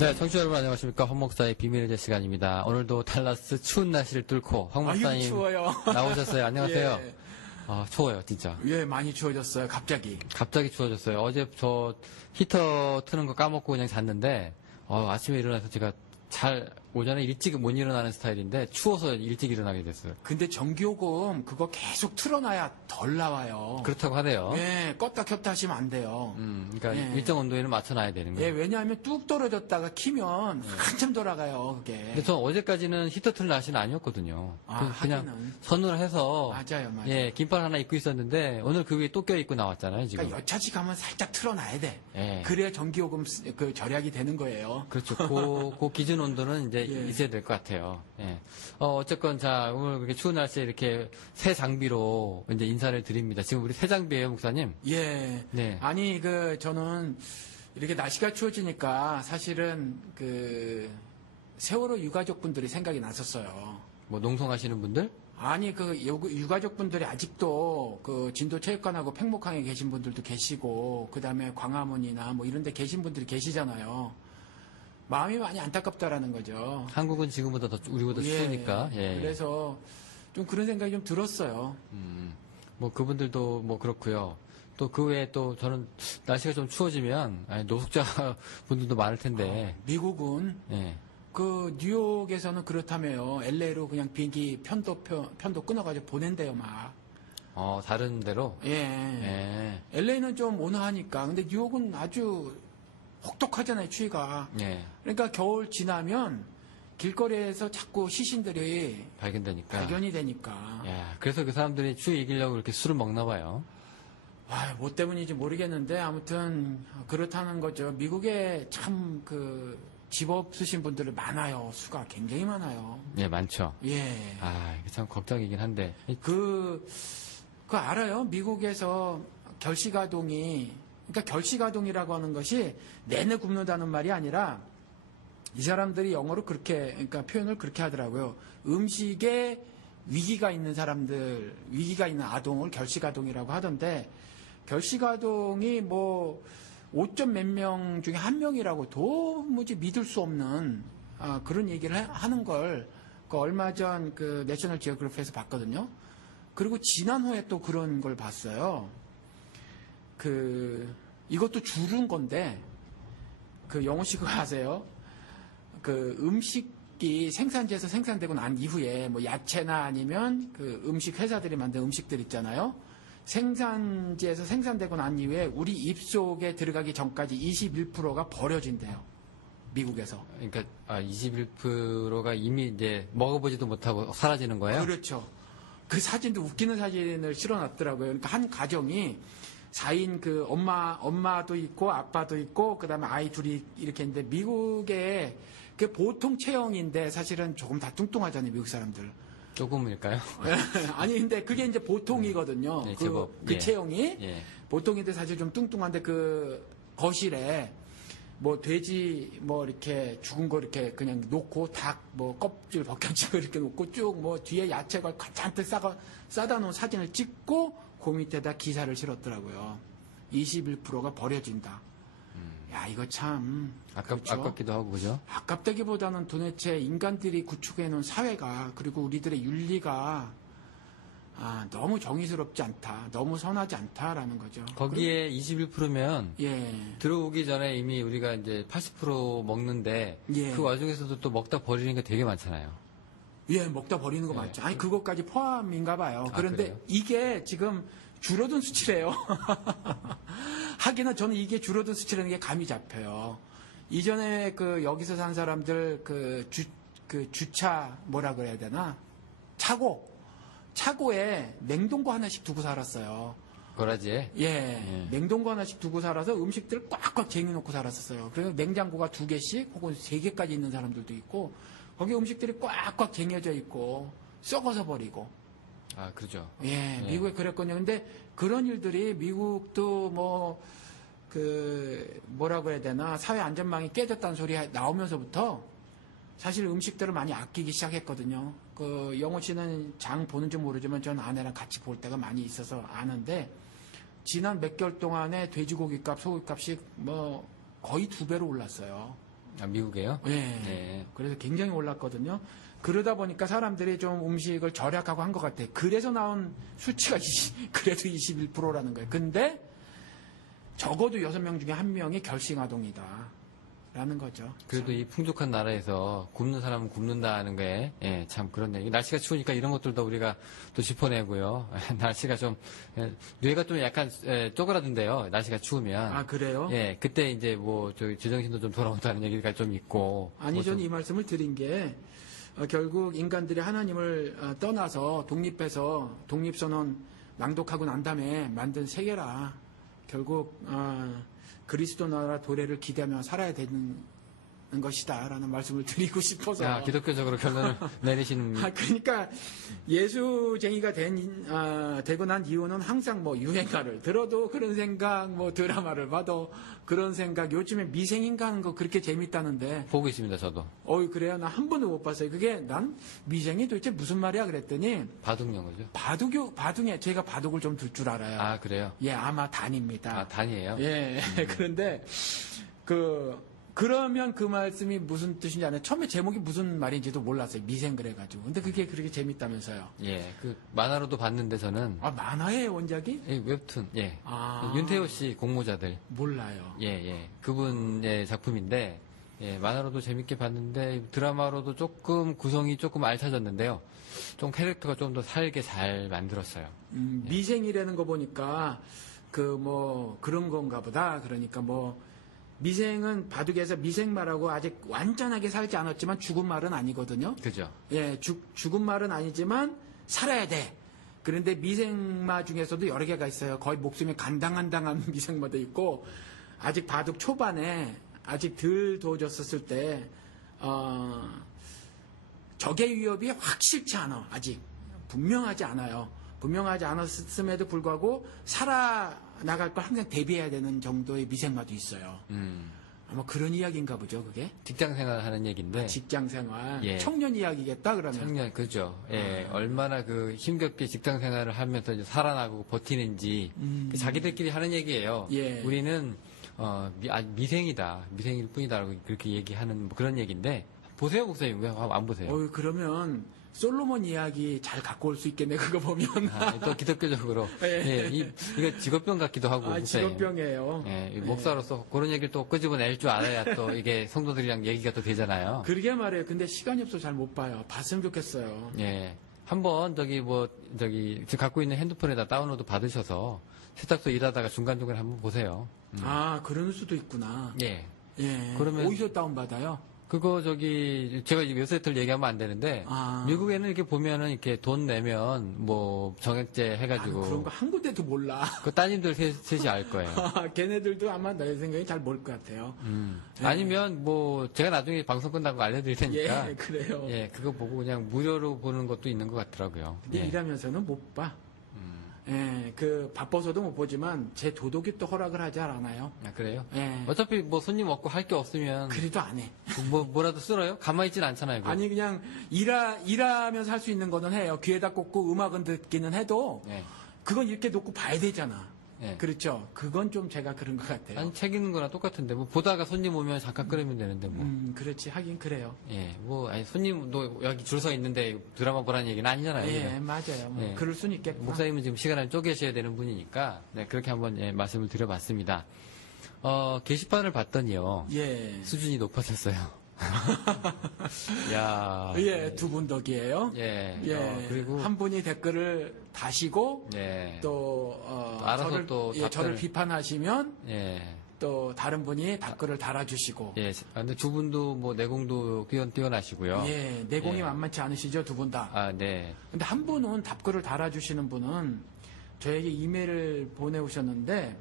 네, 청취자 여러분 안녕하십니까. 황 목사의 비밀의 제 시간입니다. 오늘도 달라스 추운 날씨를 뚫고 황 목사님 추워요. 나오셨어요. 안녕하세요. 예. 추워요, 진짜. 예, 많이 추워졌어요, 갑자기. 갑자기 추워졌어요. 어제 저 히터 트는 거 까먹고 그냥 잤는데 아침에 일어나서 제가 오전에 일찍 못 일어나는 스타일인데 추워서 일찍 일어나게 됐어요. 근데 전기요금 그거 계속 틀어놔야 덜 나와요. 그렇다고 하네요. 예, 껐다 켰다 하시면 안 돼요. 그러니까 예. 일정 온도에는 맞춰놔야 되는 거예요. 예, 왜냐하면 뚝 떨어졌다가 키면 한참 돌아가요, 그게. 근데 전 어제까지는 히터 틀 날씨는 아니었거든요. 그냥 하기는. 선을 해서 맞아요. 예, 긴팔 하나 입고 있었는데 오늘 그 위에 또 껴입고 나왔잖아요, 지금. 그러니까 여차지 가면 살짝 틀어놔야 돼. 예. 그래야 전기요금 절약이 되는 거예요. 그렇죠. 그 기준 온도는 이제 예. 있어야 될 것 같아요. 예. 어쨌건 자, 오늘 그렇게 추운 날씨에 이렇게 새 장비로 이제 인사를 드립니다. 지금 우리 새 장비예요, 목사님? 예. 네. 아니, 저는 이렇게 날씨가 추워지니까 사실은 세월호 유가족분들이 생각이 났었어요. 뭐 농성하시는 분들? 아니, 유가족분들이 아직도 진도체육관하고 팽목항에 계신 분들도 계시고, 그 다음에 광화문이나 뭐 이런 데 계신 분들이 계시잖아요. 마음이 많이 안타깝다라는 거죠. 한국은 지금보다 우리보다 추우니까. 예. 그래서 좀 그런 생각이 좀 들었어요. 뭐 그분들도 뭐 그렇고요. 또 그 외에 또 저는 날씨가 좀 추워지면 노숙자 분들도 많을 텐데. 미국은 예. 뉴욕에서는 그렇다며요. LA로 그냥 비행기 편도 끊어가지고 보낸대요, 막. 다른 데로? 예. 예. LA는 좀 온화하니까. 근데 뉴욕은 아주 혹독하잖아요, 추위가. 예. 그러니까 겨울 지나면 길거리에서 자꾸 시신들이 발견이 되니까. 예. 그래서 그 사람들이 추위 이기려고 이렇게 술을 먹나 봐요. 뭐 때문인지 모르겠는데 아무튼 그렇다는 거죠. 미국에 참 집 없으신 분들이 많아요. 수가 굉장히 많아요. 예, 많죠. 예. 이게 참 걱정이긴 한데. 그거 알아요? 미국에서 그러니까 결시가동이라고 하는 것이 내내 굽는다는 말이 아니라 이 사람들이 영어로 그러니까 표현을 그렇게 하더라고요. 음식에 위기가 있는 사람들, 위기가 있는 아동을 결시가동이라고 하던데, 결시가동이 뭐 5점 몇 명 중에 한 명이라고 도무지 믿을 수 없는 그런 얘기를 하는 걸 얼마 전 내셔널 지오그래피에서 봤거든요. 그리고 지난후에 또 그런 걸 봤어요. 이것도 줄은 건데, 영호 씨 그거 아세요? 음식이 생산지에서 생산되고 난 이후에, 뭐, 야채나 아니면 음식 회사들이 만든 음식들 있잖아요? 생산지에서 생산되고 난 이후에 우리 입속에 들어가기 전까지 21%가 버려진대요. 미국에서. 그러니까, 21%가 이미 이제 먹어보지도 못하고 사라지는 거예요? 그렇죠. 그 사진도 웃기는 사진을 실어놨더라고요. 그러니까 한 가정이 4인 엄마도 있고 아빠도 있고 그다음에 아이 둘이 이렇게 있는데 미국의 보통 체형인데 사실은 조금 다 뚱뚱하잖아요, 미국 사람들. 조금일까요? 아니 근데 그게 이제 보통이거든요. 네, 제법. 그 체형이 예. 보통인데 사실 좀 뚱뚱한데 거실에 뭐 돼지 뭐 이렇게 죽은 거 이렇게 그냥 놓고 닭 뭐 껍질 벗겨지고 이렇게 놓고 쭉 뭐 뒤에 야채가 잔뜩 싸다 놓은 사진을 찍고 그 밑에다 기사를 실었더라고요. 21%가 버려진다. 야, 이거 참. 그렇죠? 아깝기도 하고, 그죠? 아깝다기보다는 도대체 인간들이 구축해 놓은 사회가, 그리고 우리들의 윤리가, 너무 정의스럽지 않다. 너무 선하지 않다라는 거죠. 거기에 21%면, 예. 들어오기 전에 이미 우리가 이제 80% 먹는데, 예. 그 와중에서도 또 먹다 버리는 게 되게 많잖아요. 예, 먹다 버리는 거 맞죠. 아니, 그것까지 포함인가 봐요. 그런데 그래요? 이게 지금 줄어든 수치래요. 하기는 저는 이게 줄어든 수치라는 게 감이 잡혀요. 이전에 여기서 산 사람들 주차 뭐라 그래야 되나? 차고에 냉동고 하나씩 두고 살았어요. 거라지에? 예. 냉동고 하나씩 두고 살아서 음식들을 꽉꽉 쟁여놓고 살았었어요. 그래서 냉장고가 2개씩 혹은 3개까지 있는 사람들도 있고, 거기 음식들이 꽉꽉 쟁여져 있고, 썩어서 버리고. 그러죠. 예, 미국에 그랬거든요. 근데 그런 일들이 미국도 뭐라고 해야 되나, 사회 안전망이 깨졌다는 소리 나오면서부터 사실 음식들을 많이 아끼기 시작했거든요. 영호 씨는 장 보는지 모르지만 전 아내랑 같이 볼 때가 많이 있어서 아는데, 지난 몇 개월 동안에 돼지고기 값, 소고기 값이 거의 2배로 올랐어요. 아, 미국에요? 예. 네. 그래서 굉장히 올랐거든요. 그러다 보니까 사람들이 좀 음식을 절약하고 한 것 같아요. 그래서 나온 수치가 그래도 21%라는 거예요. 근데 적어도 6명 중에 1명이 결식아동이다. 라는 거죠. 그래도 이 풍족한 나라에서 굶는 사람은 굶는다는 게, 예, 참 그런 얘기. 날씨가 추우니까 이런 것들도 우리가 또 짚어내고요. 날씨가 좀, 뇌가 좀 약간, 쪼그라든대요. 날씨가 추우면. 아, 그래요? 예, 그때 이제 뭐, 제정신도 좀 돌아온다는 얘기가 좀 있고. 아니, 뭐 저는 좀- 이 말씀을 드린 게, 결국 인간들이 하나님을 떠나서 독립해서 독립선언 낭독하고 난 다음에 만든 세계라. 결국, 그리스도 나라 도래를 기대하며 살아야 되는 것이다라는 말씀을 드리고 싶어서. 야, 기독교적으로 결론을 내리시는. 그러니까 예수쟁이가 되고 난 이후는 항상 뭐 유행가를 들어도 그런 생각, 뭐 드라마를 봐도 그런 생각. 요즘에 미생인가 하는 거 그렇게 재밌다는데. 보고 있습니다, 저도. 그래요? 나 한 번도 못 봤어요. 그게 난 미생이 도대체 무슨 말이야 그랬더니 바둑 연구죠. 바둑에 제가 바둑을 좀 둘 줄 알아요. 아, 그래요? 예, 아마 단입니다. 아, 단이에요? 예, 그런데 그러면 그 말씀이 무슨 뜻인지 아는 처음에 제목이 무슨 말인지도 몰랐어요. 미생 그래가지고. 근데 그게 그렇게 재밌다면서요. 예, 그, 만화로도 봤는데 저는. 아, 만화예요, 원작이? 예, 웹툰, 예. 아. 윤태호 씨 공모자들. 몰라요. 예, 예. 그분의 작품인데, 예, 만화로도 재밌게 봤는데, 드라마로도 조금 구성이 조금 알차졌는데요. 좀 캐릭터가 좀 더 살게 잘 만들었어요. 미생이라는 거 보니까 그런 건가 보다. 그러니까 미생은 바둑에서 미생말하고 아직 완전하게 살지 않았지만 죽은 말은 아니거든요. 그죠? 예, 죽은 말은 아니지만 살아야 돼. 그런데 미생마 중에서도 여러 개가 있어요. 거의 목숨이 간당간당한 미생마도 있고, 아직 바둑 초반에 아직 덜 도졌었을 때, 적의 위협이 확실치 않아. 아직 분명하지 않아요. 분명하지 않았음에도 불구하고 살아나갈 걸 항상 대비해야 되는 정도의 미생마도 있어요. 아마 그런 이야기인가 보죠, 그게? 직장 생활 하는 얘기인데, 직장 생활. 예. 청년 이야기겠다, 그러면. 청년, 그죠? 예, 얼마나 그 힘겹게 직장 생활을 하면서 이제 살아나고 버티는지, 그 자기들끼리 하는 얘기예요. 예. 우리는, 미생이다. 미생일 뿐이다라고 그렇게 얘기하는 뭐 그런 얘기인데, 보세요, 목사님. 왜 안 보세요? 그러면 솔로몬 이야기 잘 갖고 올 수 있겠네, 그거 보면. 또 기독교적으로. 예. 예, 이거 직업병 같기도 하고. 목사님. 직업병이에요. 예, 이 목사로서 그런 얘기를 또 끄집어낼 줄 알아야 또 이게 성도들이랑 얘기가 또 되잖아요. 그러게 말해요. 근데 시간이 없어서 잘 못 봐요. 봤으면 좋겠어요. 예. 한번 지금 갖고 있는 핸드폰에다 다운로드 받으셔서 세탁소 일하다가 중간중간에 한번 보세요. 그럴 수도 있구나. 예. 예. 그러면- 어디서 다운받아요? 그거 제가 지금 웹사이트를 얘기하면 안 되는데 미국에는 이렇게 보면은 이렇게 돈 내면 뭐 정액제 해가지고 그런 거 한 군데도 몰라. 그 따님들 셋이 알 거예요. 걔네들도 아마 내 생각에 잘 모를 것 같아요. 예. 아니면 뭐 제가 나중에 방송 끝나고 알려드릴 테니까 예, 그래요. 예, 그거 보고 그냥 무료로 보는 것도 있는 것 같더라고요. 근데 예. 일하면서는 못 봐. 예, 바빠서도 못 보지만 제 도덕이 또 허락을 하지 않아요. 아, 그래요? 예. 어차피 뭐 손님 없고 할 게 없으면 그래도 안 해. 뭐라도 쓸어요? 가만히 있진 않잖아요. 그거. 아니 그냥 일하면서 할 수 있는 거는 해요. 귀에다 꽂고 음악은 듣기는 해도 예. 그건 이렇게 놓고 봐야 되잖아. 예. 그렇죠. 그건 좀 제가 그런 것 같아요. 아니 책 읽는 거랑 똑같은데 뭐 보다가 손님 오면 잠깐 끄면 되는데 뭐. 그렇지. 하긴 그래요. 예. 뭐 아니 손님도 여기 줄 서 있는데 드라마 보라는 얘기는 아니잖아요. 예, 그냥. 맞아요. 예. 그럴 수는 있겠구나. 목사님은 지금 시간을 쪼개셔야 되는 분이니까 네, 그렇게 한번 말씀을 드려봤습니다. 게시판을 봤더니요. 예. 수준이 높아졌어요. 야. 예, 두 분 덕이에요. 예. 예. 그리고 한 분이 댓글을 다시고 예. 또 알아서 또 저를 답변을- 비판하시면 예. 또 다른 분이 댓글을 달아주시고 예. 근데 두 분도 뭐 내공도 뛰어나시고요. 예, 내공이 예. 만만치 않으시죠, 두 분 다. 아, 네. 근데 한 분은 답글을 달아주시는 분은 저에게 이메일을 보내오셨는데,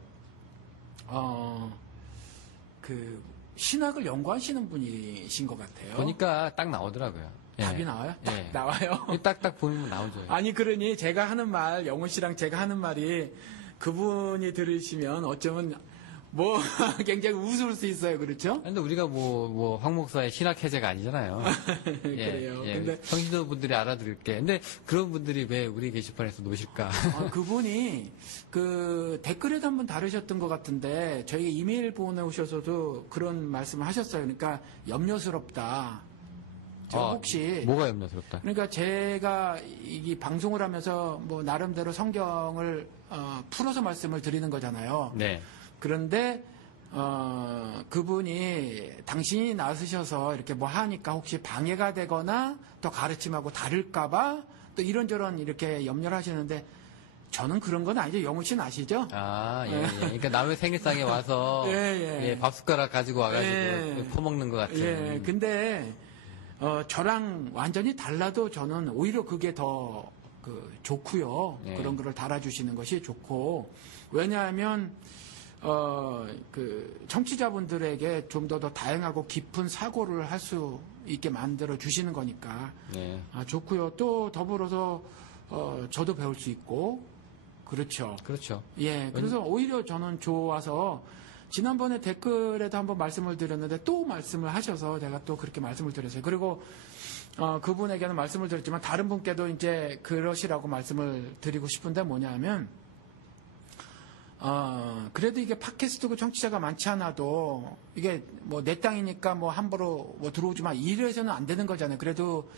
신학을 연구하시는 분이신 것 같아요. 보니까 딱 나오더라고요. 예. 답이 나와요? 딱 예. 나와요. 딱딱 보면 나오죠. 아니, 그러니 제가 하는 말, 영훈 씨랑 제가 하는 말이 그분이 들으시면 어쩌면 뭐 굉장히 우스울 수 있어요. 그렇죠? 근데 우리가 황 목사의 신학 해제가 아니잖아요. 그래요. 예. 근데 성신도분들이 알아들을게. 근데 그런 분들이 왜 우리 게시판에서 노실까? 그분이 그 댓글에도 한번 다루셨던 것 같은데 저희가 이메일 보내오셔서도 그런 말씀을 하셨어요. 그러니까 염려스럽다. 저 혹시 뭐가 염려스럽다? 그러니까 제가 이 방송을 하면서 뭐 나름대로 성경을 풀어서 말씀을 드리는 거잖아요. 네. 그런데 그분이 당신이 나서셔서 이렇게 뭐 하니까 혹시 방해가 되거나 또 가르침하고 다를까봐 또 이런저런 이렇게 염려를 하시는데 저는 그런 건 아니죠. 영훈 씨는 아시죠? 예. 그러니까 남의 생일상에 와서 예. 밥 숟가락 가지고 와가지고 예. 퍼먹는 것 같은. 예. 근데 저랑 완전히 달라도 저는 오히려 그게 더 좋고요. 예. 그런 거를 달아주시는 것이 좋고 왜냐하면 그 청취자분들에게 좀 더 다양하고 깊은 사고를 할 수 있게 만들어 주시는 거니까 네. 좋고요. 또 더불어서 저도 배울 수 있고 그렇죠. 그렇죠. 예, 그래서 오히려 저는 좋아서 지난번에 댓글에도 한번 말씀을 드렸는데 또 말씀을 하셔서 제가 또 그렇게 말씀을 드렸어요. 그리고 그분에게는 말씀을 드렸지만 다른 분께도 이제 그러시라고 말씀을 드리고 싶은데 뭐냐면 그래도 이게 팟캐스트고 청취자가 많지 않아도 이게 뭐 내 땅이니까 뭐 함부로 뭐 들어오지 마 이래서는 안 되는 거잖아요. 그래도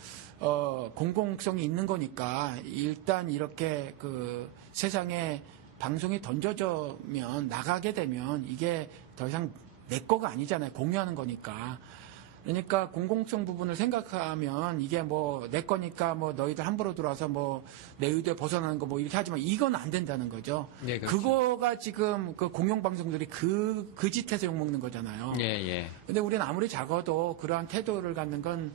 공공성이 있는 거니까 일단 이렇게 그 세상에 방송이 던져져면 나가게 되면 이게 더 이상 내 거가 아니잖아요. 공유하는 거니까. 그러니까 공공성 부분을 생각하면 이게 뭐 내 거니까 뭐 너희들 함부로 들어와서 뭐 내 의도에 벗어나는 거 뭐 이렇게 하지만 이건 안 된다는 거죠. 네, 그렇죠. 그거가 지금 그 공영방송들이 그 짓에서 욕먹는 거잖아요. 예. 근데 우리는 아무리 작아도 그러한 태도를 갖는 건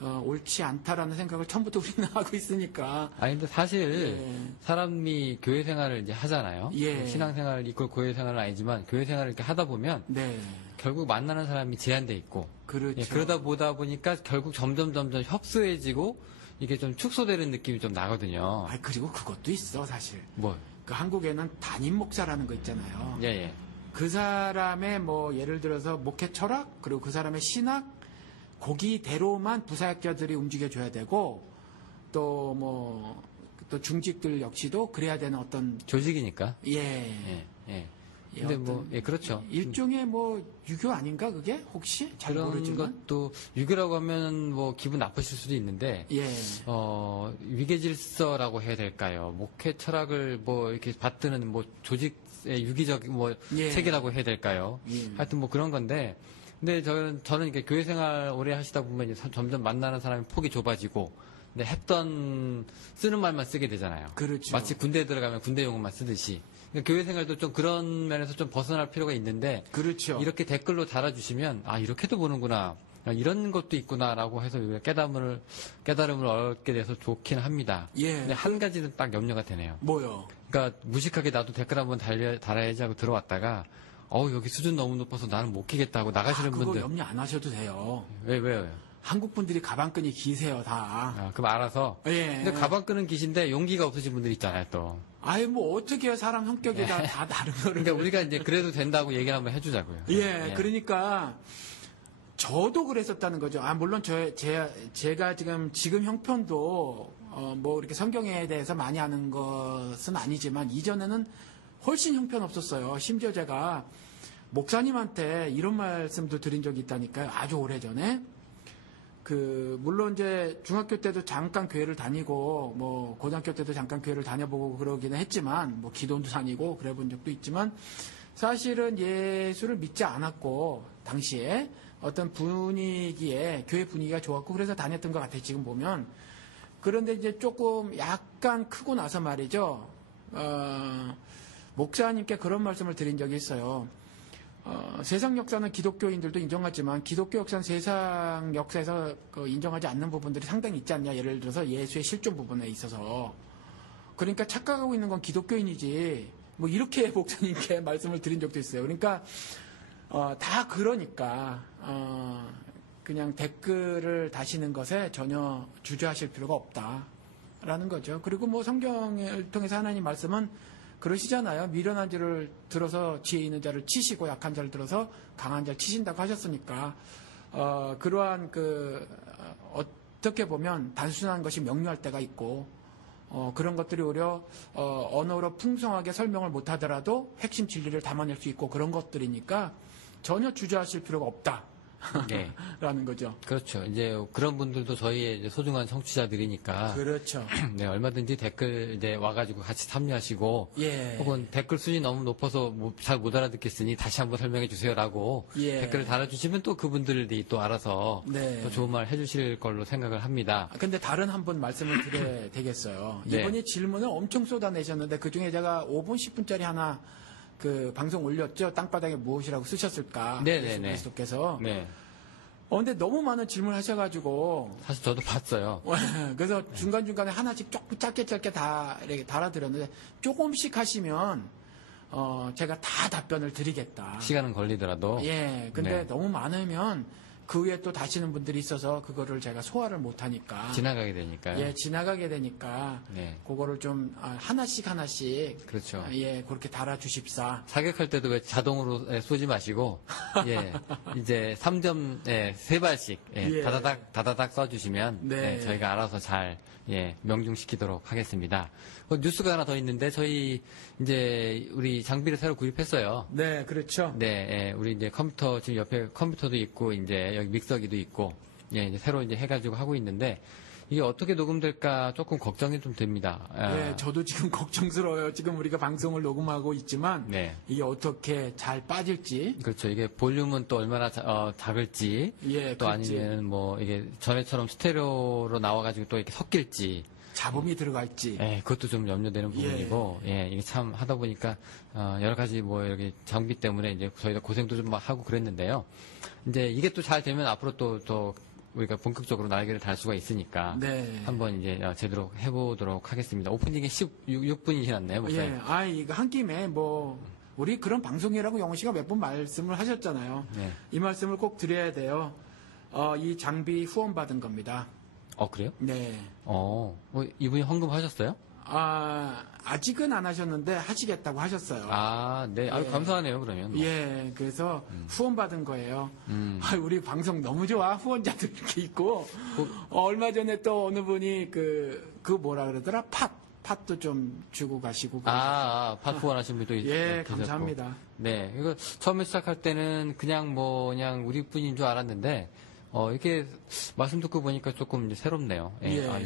옳지 않다라는 생각을 처음부터 우리는 하고 있으니까. 아니, 근데 사실, 예. 사람이 교회 생활을 이제 하잖아요. 예. 신앙 생활 이꼴 교회 생활은 아니지만, 교회 생활을 이렇게 하다 보면, 네. 결국 만나는 사람이 제한돼 있고, 그렇죠. 예, 그러다 보다 보니까 결국 점점 협소해지고, 이게 좀 축소되는 느낌이 좀 나거든요. 그리고 그것도 있어, 사실. 뭐, 그 한국에는 담임 목사라는 거 있잖아요. 예. 그 사람의 뭐 예를 들어서 목회 철학 그리고 그 사람의 신학 거기대로만 부사역자들이 움직여줘야 되고 또 뭐 또 중직들 역시도 그래야 되는 어떤 조직이니까. 예. 근데 그렇죠. 일종의 뭐 유교 아닌가 그게 혹시 잘 그런 모르지만 것도 유교라고 하면 뭐 기분 나쁘실 수도 있는데 예. 위계질서라고 해야 될까요? 목회 철학을 뭐 이렇게 받드는 뭐 조직의 유기적 뭐 예. 체계라고 해야 될까요? 예. 하여튼 뭐 그런 건데 근데 저는 이렇게 교회 생활 오래 하시다 보면 이제 점점 만나는 사람의 폭이 좁아지고 근데 쓰는 말만 쓰게 되잖아요. 그렇죠. 마치 군대에 들어가면 군대 용어만 쓰듯이. 그러니까 교회 생활도 좀 그런 면에서 좀 벗어날 필요가 있는데 그렇죠. 이렇게 댓글로 달아주시면 이렇게도 보는구나 이런 것도 있구나라고 해서 깨달음을 얻게 돼서 좋긴 합니다. 예. 근데 한 가지는 딱 염려가 되네요. 뭐요? 그러니까 무식하게 나도 댓글 한번 달아야지 하고 들어왔다가 여기 수준 너무 높아서 나는 못 키겠다고 나가시는 그거 분들 염려 안 하셔도 돼요. 왜요? 한국 분들이 가방끈이 기세요 다. 그럼 알아서. 예. 근데 가방 끄는 기신데 용기가 없으신 분들 있잖아요 또. 뭐 어떻게 해요? 사람 성격이 다 다른 거를. 그러니까 우리가 이제 그래도 된다고 얘기를 한번 해주자고요. 예. 그러니까 저도 그랬었다는 거죠. 물론 제가 지금 형편도 뭐 이렇게 성경에 대해서 많이 아는 것은 아니지만 이전에는 훨씬 형편 없었어요. 심지어 제가 목사님한테 이런 말씀도 드린 적이 있다니까요. 아주 오래전에. 물론 이제 중학교 때도 잠깐 교회를 다니고 뭐 고등학교 때도 잠깐 교회를 다녀보고 그러기는 했지만 뭐 기도원도 다니고 그래 본 적도 있지만 사실은 예수를 믿지 않았고 당시에 어떤 분위기에 교회 분위기가 좋았고 그래서 다녔던 것 같아요. 지금 보면. 그런데 이제 조금 약간 크고 나서 말이죠. 목사님께 그런 말씀을 드린 적이 있어요. 세상 역사는 기독교인들도 인정하지만 기독교 역사는 세상 역사에서 인정하지 않는 부분들이 상당히 있지 않냐. 예를 들어서 예수의 실존 부분에 있어서. 그러니까 착각하고 있는 건 기독교인이지. 뭐 이렇게 목사님께 말씀을 드린 적도 있어요. 그러니까 다 그러니까 그냥 댓글을 다시는 것에 전혀 주저하실 필요가 없다라는 거죠. 그리고 뭐 성경을 통해서 하나님 말씀은 그러시잖아요. 미련한 자를 들어서 지혜 있는 자를 치시고 약한 자를 들어서 강한 자를 치신다고 하셨으니까 그러한 어떻게 보면 단순한 것이 명료할 때가 있고 그런 것들이 오히려 언어로 풍성하게 설명을 못하더라도 핵심 진리를 담아낼 수 있고 그런 것들이니까 전혀 주저하실 필요가 없다. 네. 라는 거죠. 그렇죠. 이제 그런 분들도 저희의 이제 소중한 청취자들이니까. 그렇죠. 네, 얼마든지 댓글 이제 와가지고 같이 참여하시고. 예. 혹은 댓글 수준이 너무 높아서 잘 못 알아듣겠으니 다시 한번 설명해 주세요라고 예. 댓글을 달아주시면 또 그분들이 또 알아서 네. 또 좋은 말 해주실 걸로 생각을 합니다. 근데 다른 한 분 말씀을 드려야 되겠어요. 네. 이분이 질문을 엄청 쏟아내셨는데 그 중에 제가 5분, 10분짜리 하나 방송 올렸죠. 땅바닥에 무엇이라고 쓰셨을까. 네네네. 그리스도께서. 네. 근데 너무 많은 질문을 하셔가지고. 사실 저도 봤어요. 그래서 중간중간에 하나씩 조금 짧게 다 이렇게 달아드렸는데 조금씩 하시면, 제가 다 답변을 드리겠다. 시간은 걸리더라도. 예. 근데 네. 너무 많으면 그 위에 또 다시는 분들이 있어서 그거를 제가 소화를 못하니까. 지나가게 되니까요. 예, 지나가게 되니까. 네. 그거를 좀 하나씩 그렇죠. 예, 그렇게 달아주십사. 사격할 때도 왜 자동으로 쏘지 마시고, 예, 이제 3점, 예, 3발씩, 예, 예. 다다닥 써주시면, 네. 예, 저희가 알아서 잘, 예, 명중시키도록 하겠습니다. 뉴스가 하나 더 있는데, 저희, 이제, 우리 장비를 새로 구입했어요. 네, 그렇죠. 네, 예, 우리 이제 컴퓨터, 지금 옆에 컴퓨터도 있고, 이제 여기 믹서기도 있고, 예, 이제 새로 이제 해가지고 하고 있는데, 이게 어떻게 녹음될까 조금 걱정이 좀 됩니다. 예, 저도 지금 걱정스러워요. 지금 우리가 방송을 녹음하고 있지만, 네. 이게 어떻게 잘 빠질지. 그렇죠. 이게 볼륨은 또 얼마나 작을지, 예, 또 그렇지. 아니면 뭐 이게 전에처럼 스테레오로 나와가지고 또 이렇게 섞일지, 잡음이 들어갈지. 예, 그것도 좀 염려되는 부분이고, 예, 이게 참 하다 보니까 여러 가지 뭐 여기 장비 때문에 이제 저희가 고생도 좀 막 하고 그랬는데요. 이제 이게 또 잘 되면 앞으로 또 우리가 본격적으로 날개를 달 수가 있으니까 네. 한번 이제 제대로 해보도록 하겠습니다. 오프닝이 16분이 지났네요, 목사님. 예, 이거 한 김에 우리 그런 방송이라고 영호 씨가 몇 번 말씀을 하셨잖아요. 네. 이 말씀을 꼭 드려야 돼요. 이 장비 후원받은 겁니다. 그래요? 네. 이분이 헌금하셨어요? 아직은 안 하셨는데 하시겠다고 하셨어요. 네. 아유, 예. 감사하네요, 그러면. 예, 그래서 후원받은 거예요. 음. 우리 방송 너무 좋아. 후원자들 이렇게 있고. 얼마 전에 또 어느 분이 뭐라 그러더라? 팥도 좀 주고 가시고. 팥 후원하신 분도 예, 계셨고. 감사합니다. 네. 이거 처음에 시작할 때는 그냥 우리 뿐인 줄 알았는데, 이렇게 말씀 듣고 보니까 조금 이제 새롭네요. 예. 예.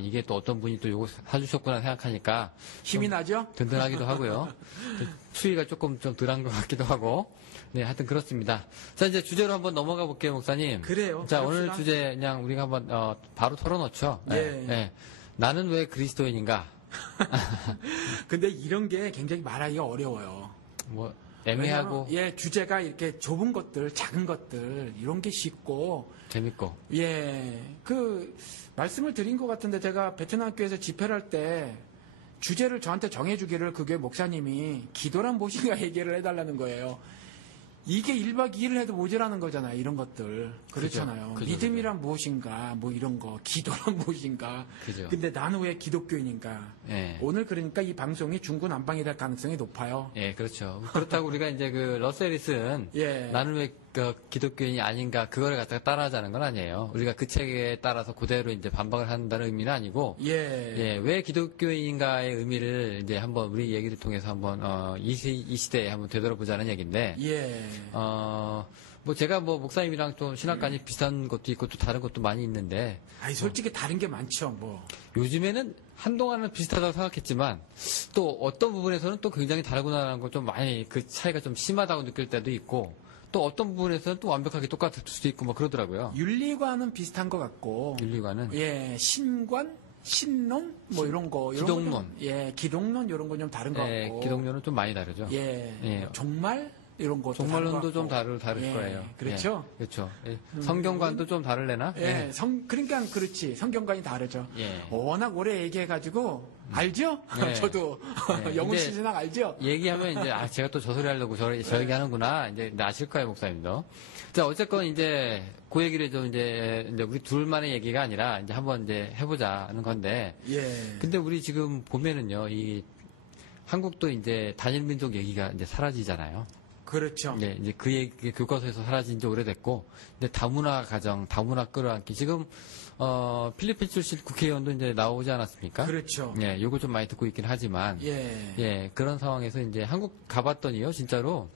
이게 또 어떤 분이 또 요거 사주셨구나 생각하니까. 힘이 나죠? 든든하기도 하고요. 추위가 조금 좀 덜한 것 같기도 하고. 네, 하여튼 그렇습니다. 자, 이제 주제로 한번 넘어가 볼게요, 목사님. 그래요. 자, 그럽시다. 오늘 주제 그냥 우리가 한번 바로 털어놓죠. 예. 예. 나는 왜 그리스도인인가? 근데 이런 게 굉장히 말하기가 어려워요. 애매하고 왜냐면, 주제가 이렇게 좁은 것들, 작은 것들, 이런 게 쉽고, 재밌고. 말씀을 드린 것 같은데 제가 베트남 교회에서 집회를 할 때 주제를 저한테 정해주기를 그 교회 목사님이 기도란 무엇인가 얘기를 해달라는 거예요. 이게 1박 2일을 해도 모자라는 거잖아요. 이런 것들. 그렇잖아요. 그죠. 믿음이란 무엇인가, 뭐 이런 거, 기도란 무엇인가. 그죠. 근데 나는 왜 기독교인인가. 예. 오늘 그러니까 이 방송이 중구난방이 될 가능성이 높아요. 예, 그렇죠. 그렇다고 우리가 이제 러셀리슨 예. 나는 왜 기독교인이 아닌가 그거를 갖다가 따라하자는 건 아니에요. 우리가 그 책에 따라서 그대로 이제 반박을 한다는 의미는 아니고 왜 기독교인인가의 의미를 이제 한번 우리 얘기를 통해서 한번 이 시대에 한번 되돌아보자는 얘기인데 제가 목사님이랑 좀 신학관이 비슷한 것도 있고 또 다른 것도 많이 있는데 솔직히 다른 게 많죠. 요즘에는 한동안은 비슷하다고 생각했지만 또 어떤 부분에서는 또 굉장히 다르구나라는 걸 좀 많이 그 차이가 좀 심하다고 느낄 때도 있고 또 어떤 부분에서는 또 완벽하게 똑같을 수도 있고 그러더라고요. 윤리관은 비슷한 것 같고 윤리관은 신관, 신론 이런 거 기독론 기독론 이런 건 좀 다른 것 같고 기독론은 좀 많이 다르죠. 종말 이런 것도 종말론도 좀 다를 거예요. 그렇죠. 그렇죠. 성경관도 좀 다를래나? 그러니까 그렇지. 성경관이 다르죠. 워낙 오래 얘기해가지고 알죠? 저도 영훈 씨 신학 알죠? 얘기하면 이제 제가 또 저 소리 하려고 저 얘기 하는구나. 이제 아실 거예요, 목사님도. 자, 어쨌건 이제 그 얘기를 좀 이제 우리 둘만의 얘기가 아니라 이제 한번 이제 해보자는 건데. 근데 우리 지금 보면은요, 한국도 이제 단일 민족 얘기가 이제 사라지잖아요. 그렇죠. 네, 이제 그 얘기 교과서에서 사라진 지 오래됐고, 근데 다문화 가정, 다문화 끌어안기 지금 필리핀 출신 국회의원도 이제 나오지 않았습니까? 그렇죠. 예, 요걸 좀 많이 듣고 있긴 하지만, 예. 예, 그런 상황에서 이제 한국 가봤더니요, 진짜로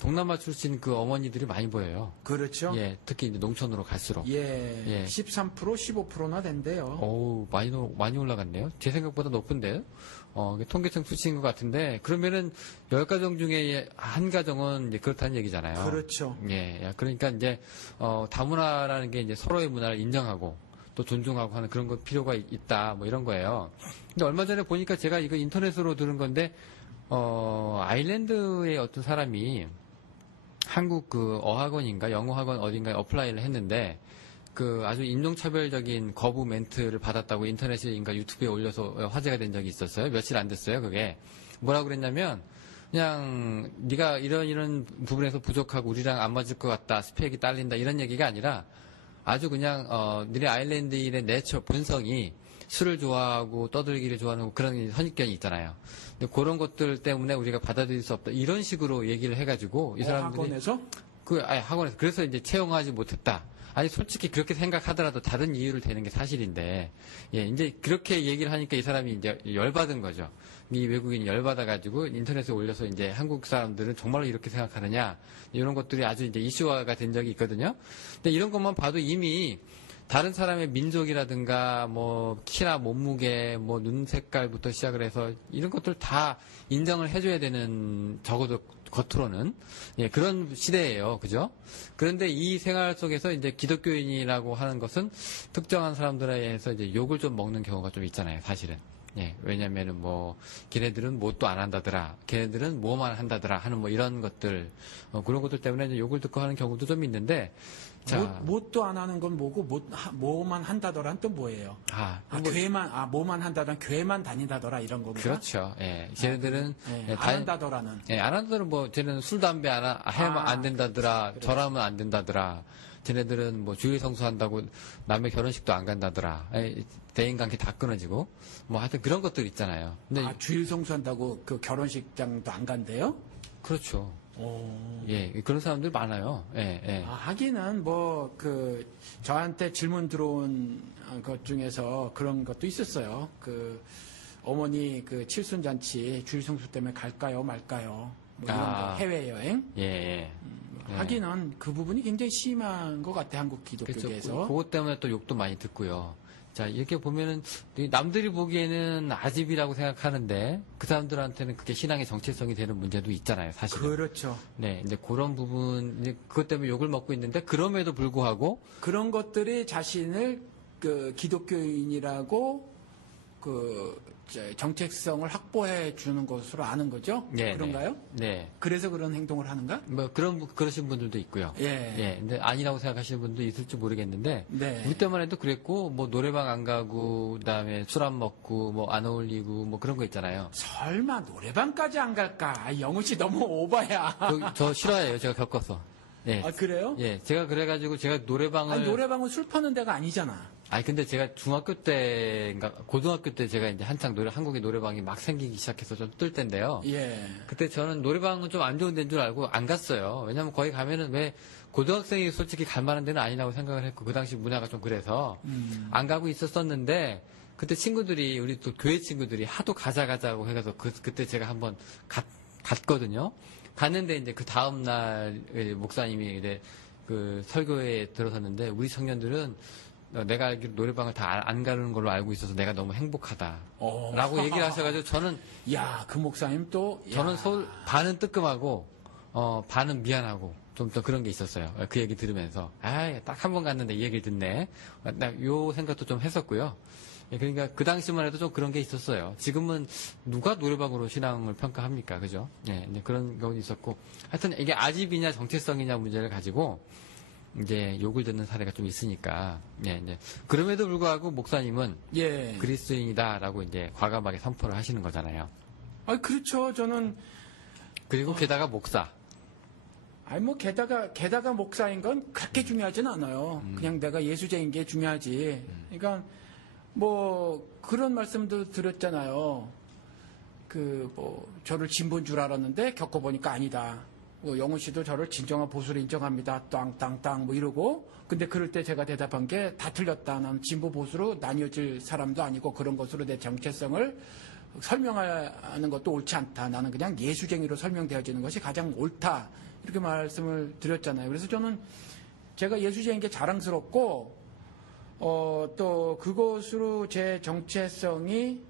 동남아 출신 그 어머니들이 많이 보여요. 그렇죠. 예, 특히 이제 농촌으로 갈수록. 예. 예. 13%, 15%나 된대요. 어우, 많이 올라갔네요. 제 생각보다 높은데요. 이게 통계청 수치인 것 같은데, 그러면은 10가정 중에 한 가정은 이제 그렇다는 얘기잖아요. 그렇죠. 예, 그러니까 이제, 다문화라는 게 이제 서로의 문화를 인정하고, 또 존중하고 하는 그런 것 필요가 있다, 뭐 이런 거예요. 근데 얼마 전에 보니까 제가 이거 인터넷으로 들은 건데, 아일랜드의 어떤 사람이 한국 그 어학원인가 영어학원 어딘가에 어플라이를 했는데, 그 아주 인종차별적인 거부 멘트를 받았다고 인터넷인가 유튜브에 올려서 화제가 된 적이 있었어요. 며칠 안 됐어요, 그게. 뭐라고 그랬냐면, 그냥 네가 이런 부분에서 부족하고 우리랑 안 맞을 것 같다, 스펙이 딸린다 이런 얘기가 아니라 아주 그냥 너네 아일랜드인의 내처 본성이 술을 좋아하고 떠들기를 좋아하는 그런 선입견이 있잖아요. 근데 그런 것들 때문에 우리가 받아들일 수 없다. 이런 식으로 얘기를 해가지고 이 사람들이 학원에서? 학원에서 그래서 이제 채용하지 못했다. 아니 솔직히 그렇게 생각하더라도 다른 이유를 대는 게 사실인데, 예, 이제 그렇게 얘기를 하니까 이 사람이 이제 열받은 거죠. 이 외국인이 열받아가지고 인터넷에 올려서 이제 한국 사람들은 정말로 이렇게 생각하느냐 이런 것들이 아주 이제 이슈화가 된 적이 있거든요. 근데 이런 것만 봐도 이미 다른 사람의 민족이라든가 뭐 키나 몸무게 뭐 눈 색깔부터 시작을 해서 이런 것들 다 인정을 해줘야 되는, 적어도 겉으로는, 예, 그런 시대예요. 그죠? 그런데 이 생활 속에서 이제 기독교인이라고 하는 것은 특정한 사람들에 의해서 이제 욕을 좀 먹는 경우가 좀 있잖아요. 사실은. 예, 왜냐면은 뭐 걔네들은 뭣도 안 한다더라, 걔네들은 뭐만 한다더라 하는 뭐 이런 것들, 그런 것들 때문에 이제 욕을 듣고 하는 경우도 좀 있는데, 자, 뭣도 안 하는 건 뭐고, 뭐만 한다더란 또 뭐예요? 뭐만 한다더란 교회만 다닌다더라 이런 건가? 그렇죠. 예, 쟤네들은 예, 안 한다더라는. 예, 안 한다더라 뭐 쟤네는 술 담배 하면 안 된다더라, 저라면 안 된다더라. 쟤네들은 뭐 주일 성수한다고 남의 결혼식도 안 간다더라. 대인관계 다 끊어지고 뭐 하여튼 그런 것들 있잖아요. 근데 주일 성수한다고 그 결혼식장도 안 간대요? 그렇죠. 오. 예, 그런 사람들 많아요. 예, 예. 하기는 뭐 저한테 질문 들어온 것 중에서 그런 것도 있었어요. 어머니 칠순잔치 주일 성수 때문에 갈까요, 말까요? 뭐 이런 거, 해외여행. 예, 예. 하기는 그 부분이 굉장히 심한 것 같아, 한국 기독교계에서. 그렇죠. 그것 때문에 또 욕도 많이 듣고요. 자, 이렇게 보면은 남들이 보기에는 아집이라고 생각하는데 그 사람들한테는 그게 신앙의 정체성이 되는 문제도 있잖아요, 사실은. 그렇죠. 네, 이제 그런 부분, 이제 그것 때문에 욕을 먹고 있는데 그럼에도 불구하고 그런 것들이 자신을 기독교인이라고 정체성을 확보해 주는 것으로 아는 거죠? 네, 그런가요? 네. 그래서 그런 행동을 하는가? 뭐 그러신 분들도 있고요. 예. 예. 근데 아니라고 생각하시는 분도 있을지 모르겠는데 네. 우리 때만 해도 그랬고 뭐 노래방 안 가고 그다음에 술 안 먹고 뭐 안 어울리고 뭐 그런 거 있잖아요. 설마 노래방까지 안 갈까? 영우 씨 너무 오바야. 저 싫어해요. 제가 겪어서. 예. 아, 그래요? 예. 제가 그래가지고 제가 노래방을. 노래방은 술 파는 데가 아니잖아. 근데 제가 중학교 때인가 고등학교 때 제가 이제 한창 한국의 노래방이 막 생기기 시작해서 좀 뜰 때인데요. 예. 그때 저는 노래방은 좀 안 좋은 데인 줄 알고 안 갔어요. 왜냐면 거기 가면은 왜 고등학생이 솔직히 갈 만한 데는 아니라고 생각을 했고 그 당시 문화가 좀 그래서 안 가고 있었었는데 그때 친구들이 우리 또 교회 친구들이 하도 가자고 해서 그때 제가 한번 갔거든요. 갔는데 이제 그 다음 날 목사님이 이제 그 설교에 들어섰는데 우리 청년들은 내가 알기로 노래방을 다 안 가는 걸로 알고 있어서 내가 너무 행복하다. 라고 얘기를 하셔가지고 저는. 야, 그 목사님 또. 저는 반은 뜨끔하고, 반은 미안하고, 좀 더 그런 게 있었어요. 그 얘기 들으면서. 딱 한 번 갔는데 이 얘기를 듣네. 요 생각도 좀 했었고요. 그러니까 그 당시만 해도 좀 그런 게 있었어요. 지금은 누가 노래방으로 신앙을 평가합니까? 그죠? 예, 그런 경우도 있었고. 하여튼 이게 아집이냐 정체성이냐 문제를 가지고, 이제 욕을 듣는 사례가 좀 있으니까, 예, 이제 그럼에도 불구하고 목사님은 예. 그리스도인이다라고 이제 과감하게 선포를 하시는 거잖아요. 그렇죠. 저는 그리고 게다가 목사. 게다가 목사인 건 그렇게 중요하진 않아요. 그냥 내가 예수자인 게 중요하지. 그러니까 뭐 그런 말씀도 드렸잖아요. 저를 진보인 줄 알았는데 겪어보니까 아니다. 영훈 씨도 저를 진정한 보수로 인정합니다. 땅땅땅 뭐 이러고. 근데 그럴 때 제가 대답한 게 다 틀렸다. 나는 진보 보수로 나뉘어질 사람도 아니고 그런 것으로 내 정체성을 설명하는 것도 옳지 않다. 나는 그냥 예수쟁이로 설명되어지는 것이 가장 옳다. 이렇게 말씀을 드렸잖아요. 그래서 저는 제가 예수쟁이인 게 자랑스럽고 또 그것으로 제 정체성이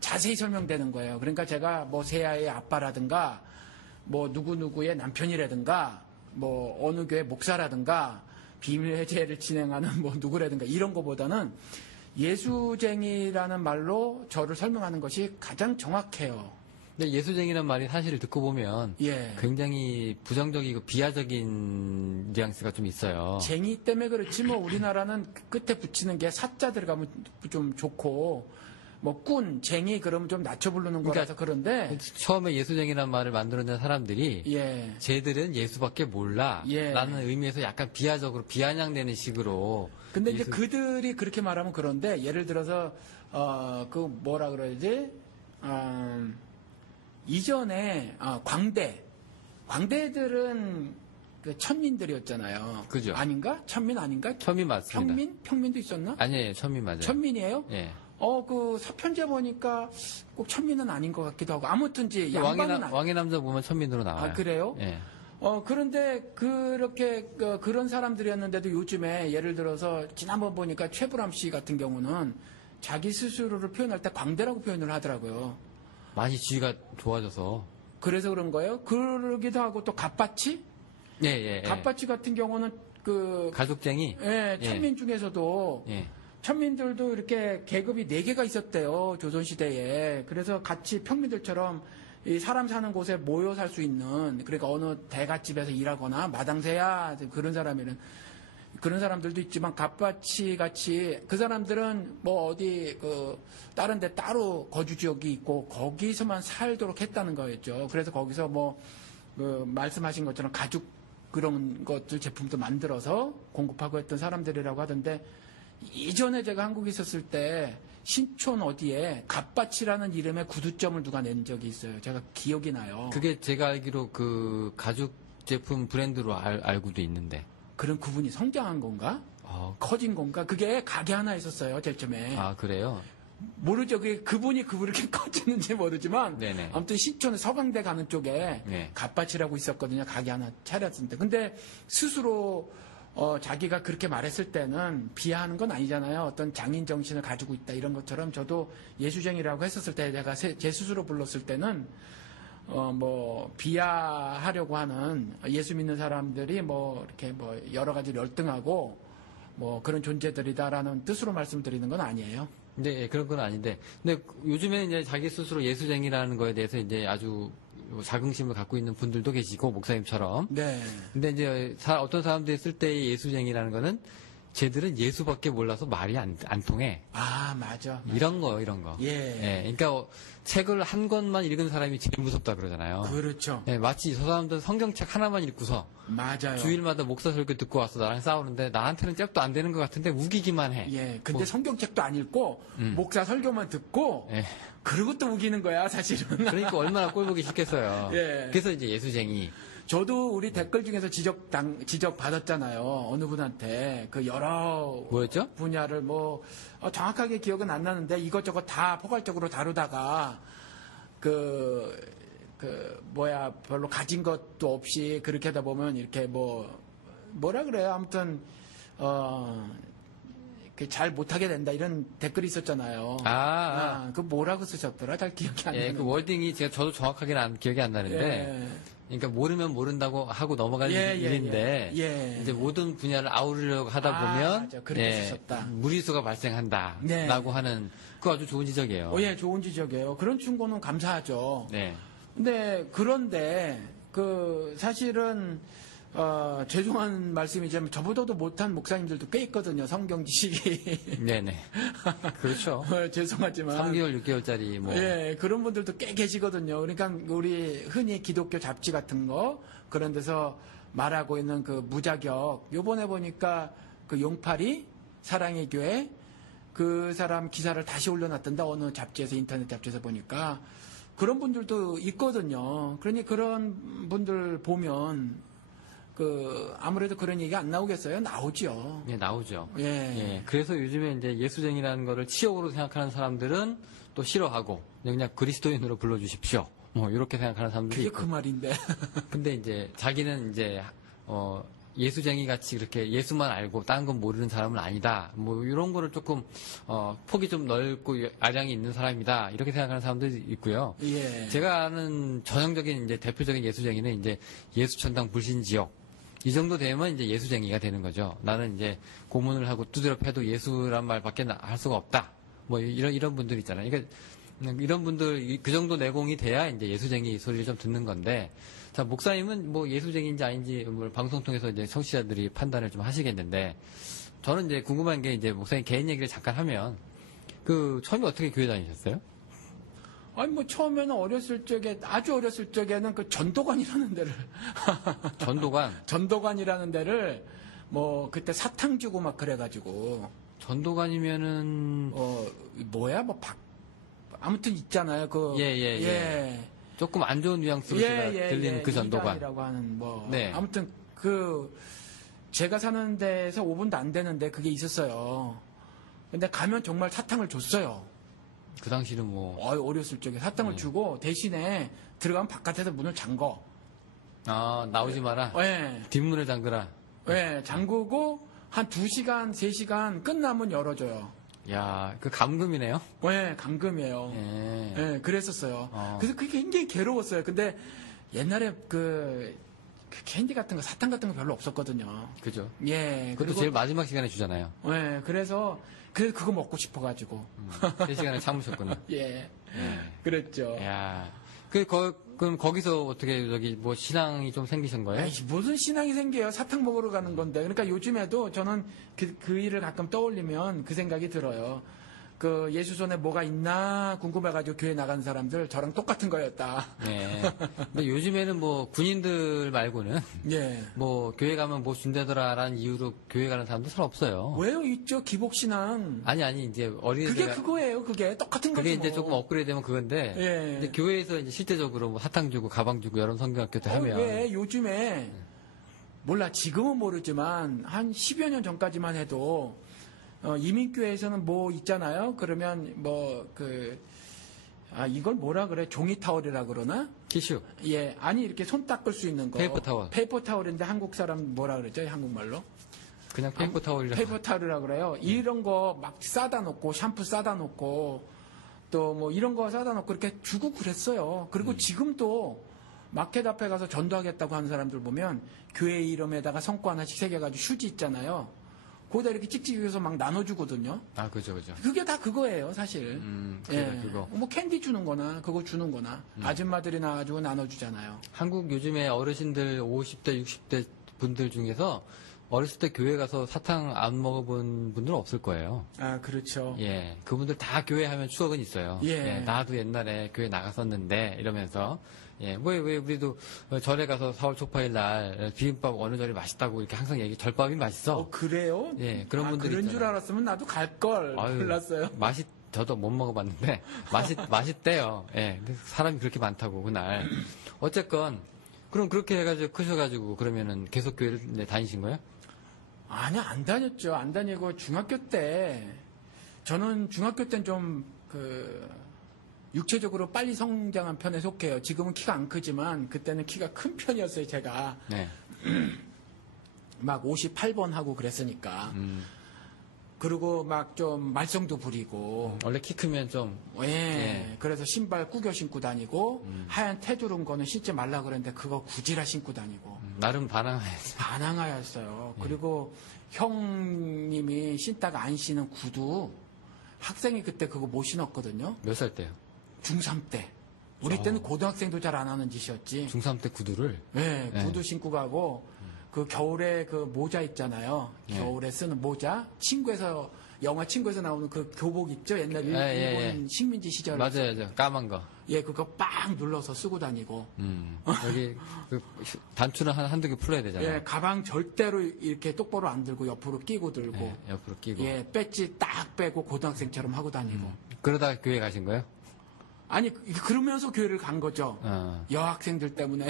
자세히 설명되는 거예요. 그러니까 제가 뭐 세아의 아빠라든가 뭐 누구누구의 남편이라든가 뭐 어느 교회 목사라든가 비밀회제를 진행하는 뭐 누구라든가 이런 거보다는 예수쟁이라는 말로 저를 설명하는 것이 가장 정확해요. 근데 예수쟁이란 말이 사실 듣고 보면 예. 굉장히 부정적이고 비하적인 뉘앙스가 좀 있어요. 쟁이 때문에 그렇지 뭐 우리나라는 끝에 붙이는 게 사자 들어가면 좀 좋고 뭐 꾼, 쟁이 그러면 좀 낮춰 부르는 거라서 그런데 처음에 예수쟁이란 말을 만들어낸 사람들이 예. 쟤들은 예수밖에 몰라 예. 라는 의미에서 약간 비하적으로 비아냥대는 식으로 근데 이제 그들이 그렇게 말하면 그런데 예를 들어서 그 뭐라 그러지? 이전에 광대들은 그 천민들이었잖아요. 그죠. 아닌가? 천민 아닌가? 천민 맞습니다. 평민도 있었나? 아니에요. 천민 맞아요. 천민이에요? 예. 그 서편제 보니까 꼭 천민은 아닌 것 같기도 하고 아무튼 이제 양반은 왕의 남자 보면 천민으로 나와요. 아 그래요? 예. 그런데 그렇게 그런 사람들이었는데도 요즘에 예를 들어서 지난번 보니까 최불암 씨 같은 경우는 자기 스스로를 표현할 때 광대라고 표현을 하더라고요. 많이 지위가 좋아져서. 그래서 그런 거예요. 그러기도 하고 또 갓바치? 예. 갓바치 같은 경우는 가족쟁이. 천민 중에서도 예. 천민들도 이렇게 계급이 4개가 있었대요. 조선시대에. 그래서 같이 평민들처럼 이 사람 사는 곳에 모여 살 수 있는, 그러니까 어느 대갓집에서 일하거나 마당새야 그런 그런 사람들도 있지만 갓바치 같이 그 사람들은 뭐 어디 다른 데 따로 거주 지역이 있고 거기서만 살도록 했다는 거였죠. 그래서 거기서 말씀하신 것처럼 가죽 그런 것들 제품도 만들어서 공급하고 했던 사람들이라고 하던데 이전에 제가 한국에 있었을 때 신촌 어디에 갓바치라는 이름의 구두점을 누가 낸 적이 있어요. 제가 기억이 나요. 그게 제가 알기로 그 가죽 제품 브랜드로 알고도 있는데. 그런 구분이 성장한 건가? 커진 건가? 그게 가게 하나 있었어요. 제일 처음에. 아, 그래요? 모르죠. 그분이 그렇게 커졌는지 모르지만 네네. 아무튼 신촌 서강대 가는 쪽에 네. 갓바치라고 있었거든요. 가게 하나 차렸는데. 근데 스스로 자기가 그렇게 말했을 때는 비하하는 건 아니잖아요. 어떤 장인 정신을 가지고 있다 이런 것처럼 저도 예수쟁이라고 했었을 때 내가 제 스스로 불렀을 때는 비하하려고 하는 예수 믿는 사람들이 이렇게 여러 가지 열등하고 그런 존재들이다라는 뜻으로 말씀드리는 건 아니에요. 네, 그런 건 아닌데. 근데 요즘에 이제 자기 스스로 예수쟁이라는 거에 대해서 이제 아주 자긍심을 갖고 있는 분들도 계시고, 목사님처럼. 네. 근데 이제 어떤 사람들이 쓸 때의 예수쟁이라는 거는 쟤들은 예수밖에 몰라서 말이 안 통해. 아, 맞아. 이런 거. 예. 그러니까 책을 한 권만 읽은 사람이 제일 무섭다 그러잖아요. 그렇죠. 예, 마치 저 사람들은 성경책 하나만 읽고서 맞아요. 주일마다 목사 설교 듣고 와서 나랑 싸우는데 나한테는 잽도 안 되는 것 같은데 우기기만 해. 예. 근데 성경책도 안 읽고 목사 설교만 듣고 예. 그러고 또 우기는 거야, 사실은. 그러니까 얼마나 꼴보기 싫겠어요. 예. 그래서 이제 예수쟁이. 저도 우리 댓글 중에서 지적 받았잖아요. 어느 분한테 그 여러 뭐였죠? 분야를 정확하게 기억은 안 나는데 이것저것 다 포괄적으로 다루다가 별로 가진 것도 없이 그렇게 하다 보면 이렇게 뭐라 그래요? 아무튼 잘 못하게 된다 이런 댓글이 있었잖아요. 그 뭐라고 쓰셨더라? 잘 기억이 안 나요. 그 월딩이 저도 정확하게는 기억이 안 나는데. 그러니까 모르면 모른다고 하고 넘어갈 일인데 이제 모든 분야를 아우르려고 하다 보면 맞아. 그렇게 쓰셨다. 무리수가 발생한다라고 네. 하는 그거 아주 좋은 지적이에요. 예, 좋은 지적이에요. 그런 충고는 감사하죠. 네. 그런데 사실은 죄송한 말씀이지만 저보다도 못한 목사님들도 꽤 있거든요. 성경 지식이. 네네. 그렇죠. 죄송하지만 3개월, 6개월짜리 예, 그런 분들도 꽤 계시거든요. 그러니까 우리 흔히 기독교 잡지 같은 거 그런 데서 말하고 있는 그 무자격. 요번에 보니까 그 용팔이 사랑의 교회 그 사람 기사를 다시 올려놨던데 어느 잡지에서 인터넷 잡지에서 보니까 그런 분들도 있거든요. 그러니 그런 분들 보면 아무래도 그런 얘기 안 나오겠어요? 나오죠. 예, 나오죠. 예. 예, 그래서 요즘에 이제 예수쟁이라는 거를 치욕으로 생각하는 사람들은 또 싫어하고 그냥 그리스도인으로 불러주십시오. 뭐 이렇게 생각하는 사람들이 그게 있고. 그 말인데. 근데 이제 자기는 이제 예수쟁이 같이 그렇게 예수만 알고 다른 건 모르는 사람은 아니다. 뭐 이런 거를 조금 폭이 좀 넓고 아량이 있는 사람이다. 이렇게 생각하는 사람들이 있고요. 예. 제가 아는 전형적인 이제 대표적인 예수쟁이는 이제 예수천당 불신지역. 이 정도 되면 이제 예수쟁이가 되는 거죠. 나는 이제 고문을 하고 두드려 패도 예수란 말밖에 할 수가 없다. 뭐 이런 분들 있잖아요. 그러니까 이런 분들 그 정도 내공이 돼야 이제 예수쟁이 소리를 좀 듣는 건데, 자 목사님은 뭐 예수쟁이인지 아닌지 뭐 방송 통해서 이제 청취자들이 판단을 좀 하시겠는데, 저는 이제 궁금한 게 이제 목사님 개인 얘기를 잠깐 하면 처음에 어떻게 교회 다니셨어요? 아니 뭐 처음에는 아주 어렸을 적에는 그 전도관이라는 데를 전도관이라는 데를 뭐 그때 사탕 주고 막 그래가지고 전도관이면은 아무튼 있잖아요. 예. 조금 안 좋은 뉘앙스로 제가 들리는 그 전도관. 이라고 하는 네. 아무튼 제가 사는 데에서 5분도 안 되는데 그게 있었어요. 근데 가면 정말 사탕을 줬어요. 그 당시는 뭐 어렸을 적에 사탕을 주고 대신에 들어가면 바깥에서 문을 잠궈. 나오지 마라. 예. 뒷문을 잠그라. 예, 잠그고 한 2시간, 3시간 끝나면 열어줘요. 야, 그 감금이네요. 예, 감금이에요. 예. 예, 그랬었어요. 그래서 그게 굉장히 괴로웠어요. 근데 옛날에 그 캔디 같은 거, 사탕 같은 거 별로 없었거든요. 그죠. 예. 그것도 제일 마지막 시간에 주잖아요. 예, 그래서 그거 먹고 싶어가지고. 3시간을 참으셨구나. 예. 그랬죠. 야. 그럼 거기서 어떻게 뭐 신앙이 좀 생기신 거예요? 에이, 무슨 신앙이 생겨요? 사탕 먹으러 가는 건데. 그러니까 요즘에도 저는 그 일을 가끔 떠올리면 그 생각이 들어요. 예수 손에 뭐가 있나 궁금해가지고 교회 나간 사람들 저랑 똑같은 거였다. 네. 근데 요즘에는 뭐 군인들 말고는 예. 뭐 교회 가면 뭐 준대더라라는 이유로 교회 가는 사람도 잘 없어요. 왜요? 있죠. 기복신앙. 아니 이제 어린이들 그게 그거예요. 그게 똑같은 거죠. 그게 이제 뭐. 조금 업그레이드되면 그건데 예. 이제 교회에서 이제 실제적으로 뭐 사탕 주고 가방 주고 여러 성경학교도 하면 왜 요즘에 몰라 지금은 모르지만 한 10여 년 전까지만 해도 이민교회에서는 뭐 있잖아요. 그러면 이걸 뭐라 그래? 종이 타월이라 그러나? 티슈. 예, 아니 이렇게 손 닦을 수 있는 거. 페이퍼 타월. 페이퍼 타월인데 한국 사람 뭐라 그러죠? 한국말로? 그냥 페이퍼 타월이라고. 페이퍼 타월이라 그래요. 이런 거 막 싸다 놓고 샴푸 싸다 놓고 또 뭐 이런 거 싸다 놓고 이렇게 주고 그랬어요. 그리고 지금도 마켓 앞에 가서 전도하겠다고 하는 사람들 보면 교회 이름에다가 성과 하나씩 새겨가지고 휴지 있잖아요. 거기다 이렇게 찍찍해서 막 나눠주거든요. 그죠. 그게 다 그거예요, 사실. 그거. 뭐 캔디 주는 거나, 그거 주는 거나, 아줌마들이 나와가지고 나눠주잖아요. 한국 요즘에 어르신들 50대, 60대 분들 중에서 어렸을 때 교회 가서 사탕 안 먹어본 분들은 없을 거예요. 그렇죠. 예. 그분들 다 교회 하면 추억은 있어요. 예. 나도 옛날에 교회 나갔었는데, 이러면서. 예. 왜 우리도 절에 가서 4월 초파일 날 비빔밥 어느 절이 맛있다고 이렇게 항상 절밥이 맛있어. 그래요? 예. 그런 분들이 그런 줄 있잖아요. 알았으면 나도 갈걸. 몰랐어요. 저도 못 먹어봤는데, 맛있대요. 예. 근데 사람이 그렇게 많다고, 그날. 어쨌건, 그럼 그렇게 해가지고 크셔가지고, 그러면은 계속 교회를 다니신 거예요? 아니, 안 다녔죠. 안 다니고, 저는 중학교 때는 좀, 육체적으로 빨리 성장한 편에 속해요. 지금은 키가 안 크지만, 그때는 키가 큰 편이었어요, 제가. 네. 막 58번 하고 그랬으니까. 그리고 막 좀 말썽도 부리고. 원래 키 크면 좀. 예. 그래서 신발 꾸겨 신고 다니고, 하얀 테두른 거는 신지 말라 그랬는데, 그거 구지라 신고 다니고. 나름 반항하였어요. 반항하였어요. 그리고 형님이 신다가 안 신은 구두, 학생이 그때 그거 못 신었거든요. 몇 살 때요? 중3 때. 우리 때는 고등학생도 잘 안 하는 짓이었지. 중3 때 구두를? 네, 구두 신고 가고, 겨울에 모자 있잖아요. 겨울에 쓰는 모자. 영화 친구에서 나오는 그 교복 있죠? 옛날 일본 식민지 시절. 맞아요. 까만 거. 예, 그거 빵 눌러서 쓰고 다니고. 여기 단추는 한두 개 풀어야 되잖아요. 예, 가방 절대로 이렇게 똑바로 안 들고 옆으로 끼고 들고. 옆으로 끼고. 예, 배지 딱 빼고 고등학생처럼 하고 다니고. 그러다가 교회 가신 거예요? 아니 그러면서 교회를 간 거죠. 여학생들 때문에.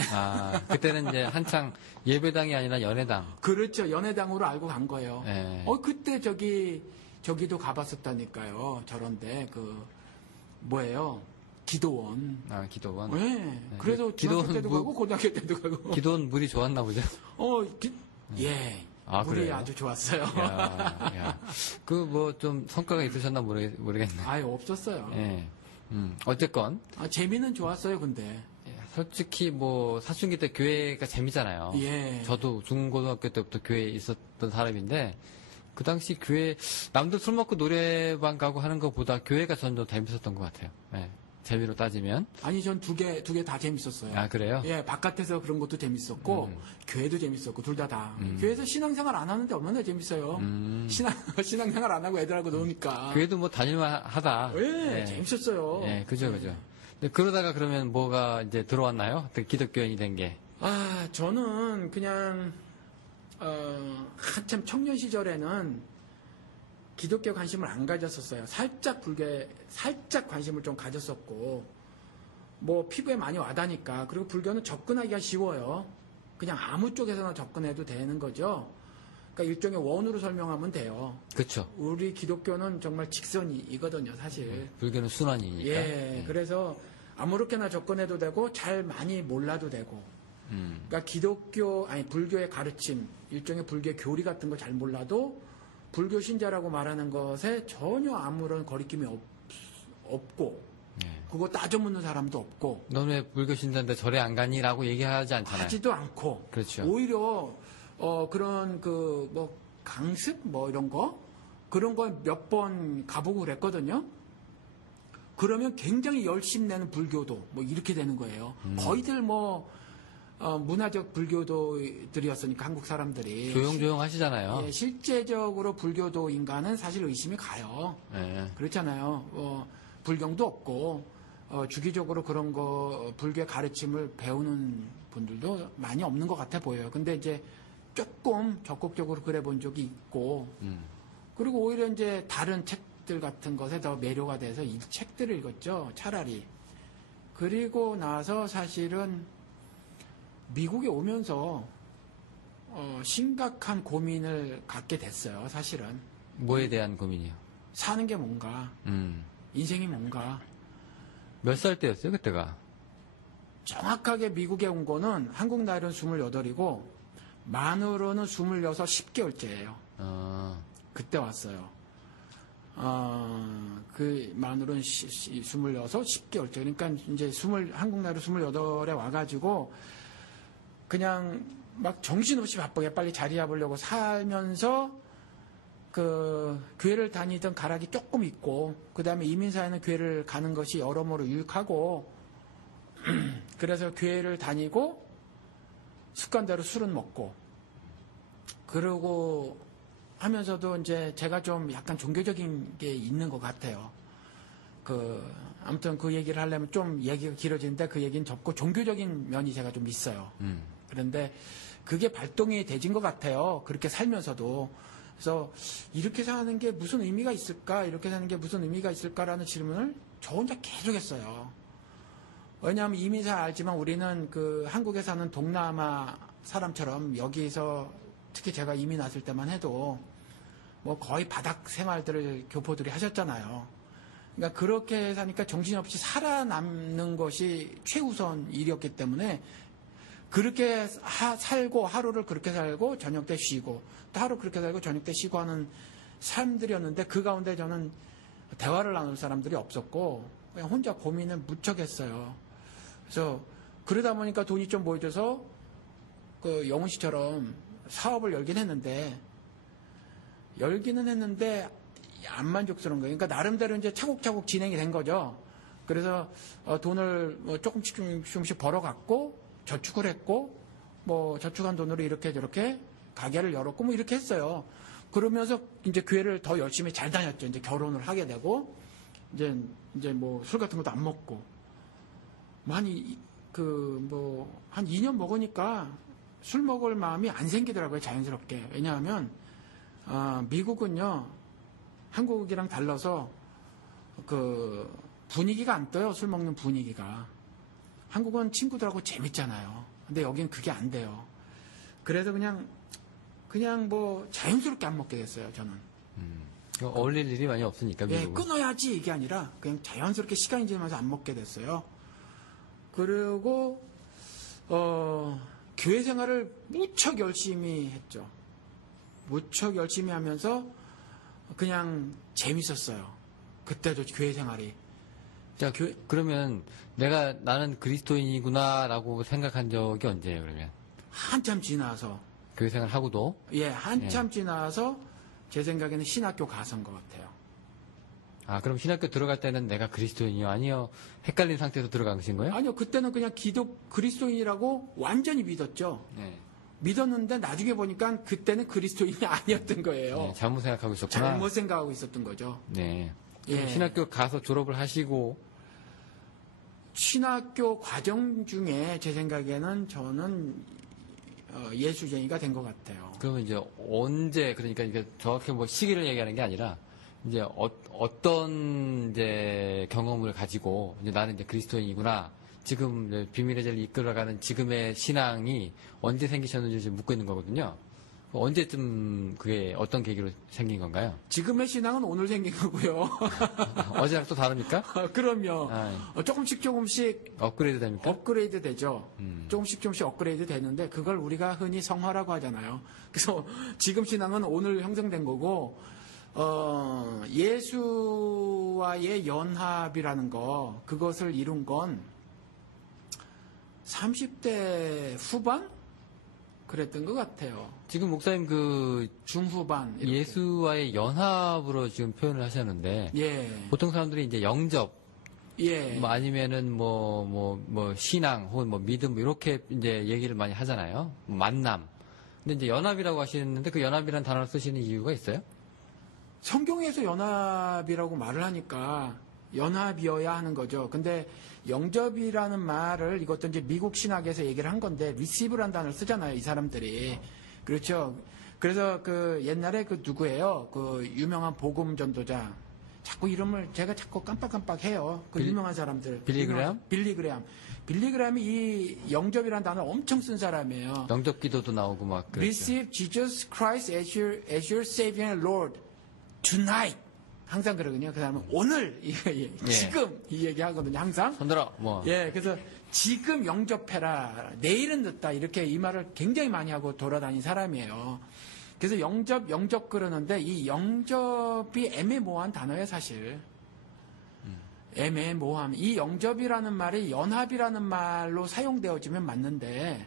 그때는 이제 한창 예배당이 아니라 연회당. 그렇죠. 연회당으로 알고 간 거예요. 예. 그때 저기도 가봤었다니까요. 저런데 뭐예요? 기도원. 기도원. 네. 그래서 기도원 중학교 때도 가고 고등학교 때도 가고. 기도원 물이 좋았나 보죠. 예. 물이 그래요? 아주 좋았어요. 야. 좀 성과가 있으셨나 모르겠네. 없었어요. 예. 어쨌건. 재미는 좋았어요, 근데. 솔직히 사춘기 때 교회가 재미잖아요. 예. 저도 중고등학교 때부터 교회에 있었던 사람인데, 그 당시 교회, 남들 술 먹고 노래방 가고 하는 것보다 교회가 전 더 재밌었던 것 같아요. 예. 재미로 따지면. 아니, 전 두 개 다 재밌었어요. 그래요? 예, 바깥에서 그런 것도 재밌었고, 교회도 재밌었고, 둘 다. 교회에서 신앙생활 안 하는데 얼마나 재밌어요. 신앙생활 안 하고 애들하고 노니까. 교회도 다닐만 하다. 예, 재밌었어요. 예, 그죠. 근데 그러다가 그러면 뭐가 이제 들어왔나요? 기독교인이 된 게. 저는 그냥, 한참 청년 시절에는 기독교 관심을 안 가졌었어요. 살짝 관심을 좀 가졌었고, 피부에 많이 와닿으니까. 그리고 불교는 접근하기가 쉬워요. 그냥 아무 쪽에서나 접근해도 되는 거죠. 그러니까 일종의 원으로 설명하면 돼요. 그렇죠. 우리 기독교는 정말 직선이거든요, 사실. 불교는 순환이니까. 예, 그래서 아무렇게나 접근해도 되고, 잘 많이 몰라도 되고. 그러니까 불교의 가르침, 일종의 불교의 교리 같은 거 잘 몰라도 불교 신자라고 말하는 것에 전혀 아무런 거리낌이 없고, 그거 따져 묻는 사람도 없고. 넌 왜 불교 신자인데 절에 안 가니? 라고 얘기하지 않잖아요. 하지도 않고. 그렇죠. 오히려, 그런 강습? 이런 거? 그런 거 몇 번 가보고 그랬거든요. 그러면 굉장히 열심 내는 불교도, 이렇게 되는 거예요. 거의들 문화적 불교도들이었으니까 한국 사람들이 조용조용 하시잖아요. 예, 실제적으로 불교도 인간은 사실 의심이 가요. 예. 그렇잖아요. 불경도 없고 주기적으로 그런 불교의 가르침을 배우는 분들도 많이 없는 것 같아 보여요. 근데 이제 조금 적극적으로 그래 본 적이 있고 그리고 오히려 이제 다른 책들 같은 것에 더 매료가 돼서 이 책들을 읽었죠. 차라리. 그리고 나서 사실은 미국에 오면서 심각한 고민을 갖게 됐어요. 사실은. 뭐에 대한 고민이요? 사는 게 뭔가, 인생이 뭔가. 몇 살 때였어요, 그때가? 정확하게 미국에 온 거는 한국 나이로는 28이고 만으로는 26, 10개월째예요. 그때 왔어요. 그 만으로는 26, 10개월째. 그러니까 이제 한국 나이로 28에 와가지고 그냥 막 정신없이 바쁘게 빨리 자리 잡으려고 살면서 교회를 다니던 가락이 조금 있고 그 다음에 이민사회는 교회를 가는 것이 여러모로 유익하고 그래서 교회를 다니고 습관대로 술은 먹고 그러고 하면서도 이제 제가 좀 약간 종교적인 게 있는 것 같아요. 아무튼 그 얘기를 하려면 좀 얘기가 길어지는데 그 얘기는 접고 종교적인 면이 제가 좀 있어요. 그런데 그게 발동이 되진 것 같아요. 그렇게 살면서도. 그래서 이렇게 사는 게 무슨 의미가 있을까? 이렇게 사는 게 무슨 의미가 있을까라는 질문을 저 혼자 계속 했어요. 왜냐하면 이미 잘 알지만 우리는 한국에 사는 동남아 사람처럼 여기서 특히 제가 이민 왔을 때만 해도 거의 바닥 생활들을 교포들이 하셨잖아요. 그러니까 그렇게 사니까 정신없이 살아남는 것이 최우선 일이었기 때문에 그렇게 살고 하루를 그렇게 살고 저녁 때 쉬고 또 하루 그렇게 살고 저녁 때 쉬고 하는 삶들이었는데 그 가운데 저는 대화를 나눌 사람들이 없었고 그냥 혼자 고민을 무척 했어요. 그래서 그러다 보니까 돈이 좀 모여져서 영훈 씨처럼 사업을 열기는 했는데 안 만족스러운 거예요. 그러니까 나름대로 이제 차곡차곡 진행이 된 거죠. 그래서 돈을 조금씩 벌어갔고 저축을 했고 저축한 돈으로 이렇게 저렇게 가게를 열었고 이렇게 했어요. 그러면서 이제 교회를 더 열심히 잘 다녔죠. 이제 결혼을 하게 되고 이제 술 같은 것도 안 먹고 한 2년 먹으니까 술 먹을 마음이 안 생기더라고요. 자연스럽게. 왜냐하면 미국은요 한국이랑 달라서 분위기가 안 떠요. 술 먹는 분위기가. 한국은 친구들하고 재밌잖아요. 근데 여긴 그게 안 돼요. 그래서 그냥 뭐 자연스럽게 안 먹게 됐어요. 저는. 어울릴 일이 많이 없으니까 예, 미국은. 끊어야지 이게 아니라 그냥 자연스럽게 시간이 지나면서 안 먹게 됐어요. 그리고 교회 생활을 무척 열심히 했죠. 무척 열심히 하면서 그냥 재밌었어요. 그때도 교회 생활이. 자, 그러면 나는 그리스도인이구나라고 생각한 적이 언제예요, 그러면? 한참 지나서 교회 생활 하고도? 예, 한참 지나서 제 생각에는 신학교 가서인 것 같아요. 아, 그럼 신학교 들어갈 때는 내가 그리스도인이요? 아니요? 헷갈린 상태에서 들어가신 거예요? 아니요, 그때는 그냥 그리스도인이라고 완전히 믿었죠. 네. 믿었는데 나중에 보니까 그때는 그리스도인이 아니었던 거예요. 네, 잘못 생각하고 있었구나. 잘못 생각하고 있었던 거죠. 네. 예. 신학교 가서 졸업을 하시고, 신학교 과정 중에 제 생각에는 저는 예수쟁이가 된 것 같아요. 그러면 이제 언제, 그러니까 이게 정확히 뭐 시기를 얘기하는 게 아니라, 이제 어떤 이제 경험을 가지고, 이제 나는 이제 그리스도인이구나. 지금 이제 비밀의 제를 이끌어가는 지금의 신앙이 언제 생기셨는지 지금 묻고 있는 거거든요. 언제쯤 그게 어떤 계기로 생긴 건가요? 지금의 신앙은 오늘 생긴 거고요. 어제랑 또 다릅니까? 그럼요. 아, 조금씩 업그레이드 됩니까? 업그레이드 되죠. 음. 조금씩 업그레이드 되는데 그걸 우리가 흔히 성화라고 하잖아요. 그래서 지금 신앙은 오늘 형성된 거고 예수와의 연합이라는 거 그것을 이룬 건 30대 후반 그랬던 것 같아요. 지금 목사님 중후반 이렇게. 예수와의 연합으로 지금 표현을 하셨는데, 예. 보통 사람들이 이제 영접, 예. 뭐 아니면은 뭐 신앙 혹은 뭐 믿음 이렇게 이제 얘기를 많이 하잖아요. 만남. 근데 이제 연합이라고 하시는데 그 연합이라는 단어를 쓰시는 이유가 있어요? 성경에서 연합이라고 말을 하니까 연합이어야 하는 거죠. 근데 영접이라는 말을 이것도 이제 미국 신학에서 얘기를 한 건데 receive라는 단어를 쓰잖아요. 이 사람들이. 그렇죠. 그래서 그 옛날에 그 누구예요? 그 유명한 복음 전도자. 자꾸 이름을 제가 자꾸 깜빡깜빡해요. 그 유명한 사람들. 빌리 그레함? 빌리 그레함. 빌리 그레함이 이 영접이라는 단어를 엄청 쓴 사람이에요. 영접 기도도 나오고 막 그랬죠. Receive Jesus Christ as your Savior and Lord tonight. 항상 그러거든요. 그 사람은 오늘, 지금 이 얘기 하거든요. 항상. 손들어 뭐. 예, 그래서 지금 영접해라. 내일은 늦다. 이렇게 이 말을 굉장히 많이 하고 돌아다닌 사람이에요. 그래서 영접 그러는데 이 영접이 애매모호한 단어예요, 사실. 애매모호함. 이 영접이라는 말이 연합이라는 말로 사용되어지면 맞는데,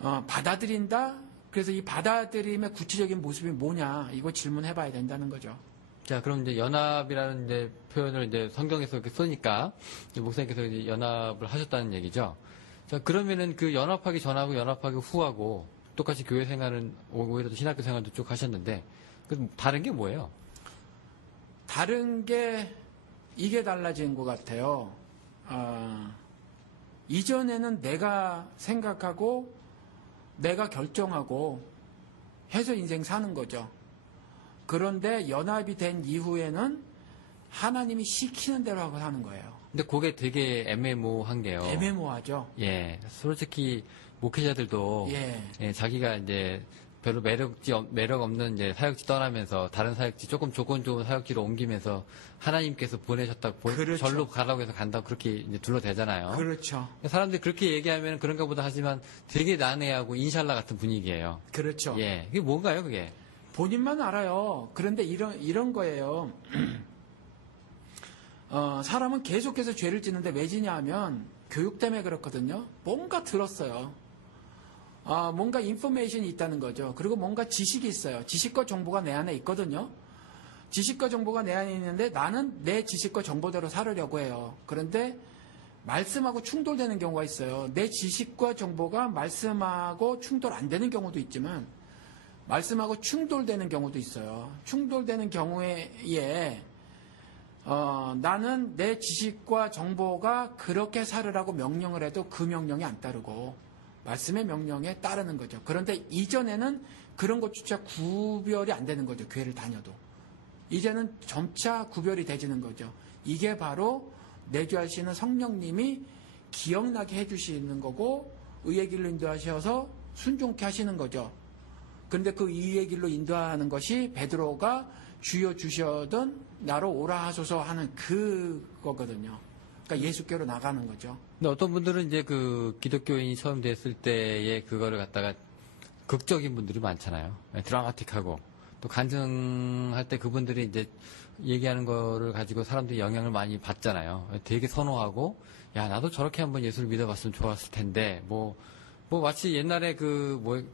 받아들인다? 그래서 이 받아들임의 구체적인 모습이 뭐냐? 이거 질문해 봐야 된다는 거죠. 자, 그럼 이제 연합이라는 이제 표현을 이제 성경에서 이렇게 쓰니까 이제 목사님께서 이제 연합을 하셨다는 얘기죠. 자, 그러면은 그 연합하기 전하고 연합하기 후하고 똑같이 교회 생활은 오히려 신학교 생활도 쭉 하셨는데 그 다른 게 뭐예요? 다른 게 이게 달라진 것 같아요. 이전에는 내가 생각하고 내가 결정하고 해서 인생 사는 거죠. 그런데 연합이 된 이후에는 하나님이 시키는 대로 하고 사는 거예요. 근데 그게 되게 애매모호한 게요. 애매모호하죠. 예, 솔직히 목회자들도 예. 자기가 이제 별로 매력 없는 이제 사역지 떠나면서 다른 사역지 조금 조건 좋은 사역지로 옮기면서 하나님께서 보내셨다고 그렇죠. 절로 가라고 해서 간다고 그렇게 이제 둘러대잖아요. 그렇죠. 사람들이 그렇게 얘기하면 그런가 보다 하지만 되게 난해하고 인샬라 같은 분위기예요. 그렇죠. 예, 그게 뭔가요, 그게? 본인만 알아요. 그런데 이런 거예요. 사람은 계속해서 죄를 짓는데 왜 지냐 하면 교육 때문에 그렇거든요. 뭔가 들었어요. 뭔가 인포메이션이 있다는 거죠. 그리고 뭔가 지식이 있어요. 지식과 정보가 내 안에 있거든요. 지식과 정보가 내 안에 있는데 나는 내 지식과 정보대로 살으려고 해요. 그런데 말씀하고 충돌되는 경우가 있어요. 내 지식과 정보가 말씀하고 충돌 안 되는 경우도 있지만 말씀하고 충돌되는 경우도 있어요. 충돌되는 경우에 나는 내 지식과 정보가 그렇게 살으라고 명령을 해도 그 명령이 안 따르고 말씀의 명령에 따르는 거죠. 그런데 이전에는 그런 것조차 구별이 안 되는 거죠. 교회를 다녀도. 이제는 점차 구별이 되지는 거죠. 이게 바로 내주하시는 성령님이 기억나게 해주시는 거고 의의 길로 인도하셔서 순종케 하시는 거죠. 그런데 그 의의 길로 인도하는 것이 베드로가 주여 주셔던 나로 오라 하소서 하는 그거거든요. 그러니까 예수께로 나가는 거죠. 근데 어떤 분들은 이제 그 기독교인이 처음 됐을 때에 그거를 갖다가 극적인 분들이 많잖아요. 드라마틱하고 또 간증할 때 그분들이 이제 얘기하는 거를 가지고 사람들이 영향을 많이 받잖아요. 되게 선호하고 야 나도 저렇게 한번 예수를 믿어봤으면 좋았을 텐데 뭐 마치 옛날에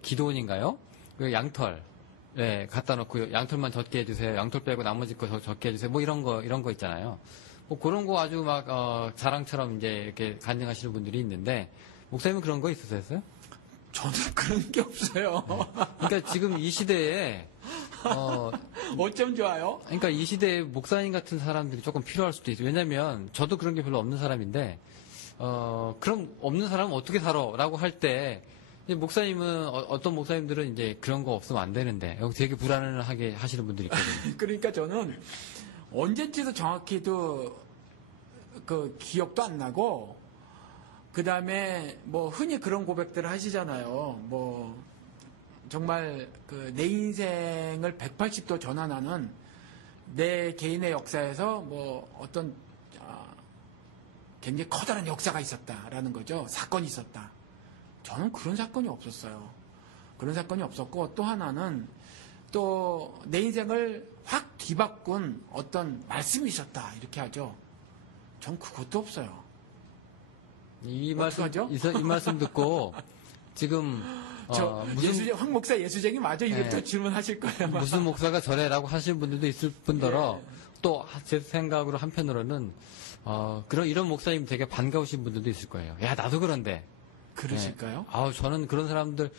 기도원인가요? 그 양털 갖다 놓고 양털만 젖게 해주세요. 양털 빼고 나머지 거 젖게 해주세요. 뭐 이런 거 있잖아요. 뭐 그런 거 아주 막 자랑처럼 이제 이렇게 간증하시는 분들이 있는데 목사님은 그런 거 있으셨어요? 저는 그런 게 없어요. 그러니까 지금 이 시대에 어쩜 좋아요? 그러니까 이 시대에 목사님 같은 사람들이 조금 필요할 수도 있어요. 왜냐면 저도 그런 게 별로 없는 사람인데 그럼 없는 사람은 어떻게 살아라고 할 때 목사님은 어떤 목사님들은 이제 그런 거 없으면 안 되는데 여기 되게 불안하게 하시는 분들이 있거든요. 그러니까 저는 언제인지도 정확히도 그 기억도 안 나고 그 다음에 뭐 흔히 그런 고백들을 하시잖아요. 뭐 정말 그 내 인생을 180도 전환하는 내 개인의 역사에서 뭐 어떤 굉장히 커다란 역사가 있었다라는 거죠. 사건이 있었다. 저는 그런 사건이 없었어요. 그런 사건이 없었고 또 하나는 또 내 인생을 확 뒤바꾼 어떤 말씀이 있었다 이렇게 하죠. 전 그것도 없어요. 이 말씀 어떡하죠? 이 말씀 듣고 지금 황 목사 예수쟁이 맞아? 이게 네. 또 질문하실 거예요. 아마. 무슨 목사가 저래라고 하시는 분들도 있을 뿐더러 또 제 생각으로 한편으로는 이런 목사님 되게 반가우신 분들도 있을 거예요. 야 나도 그런데. 그러실까요? 저는 그런 사람들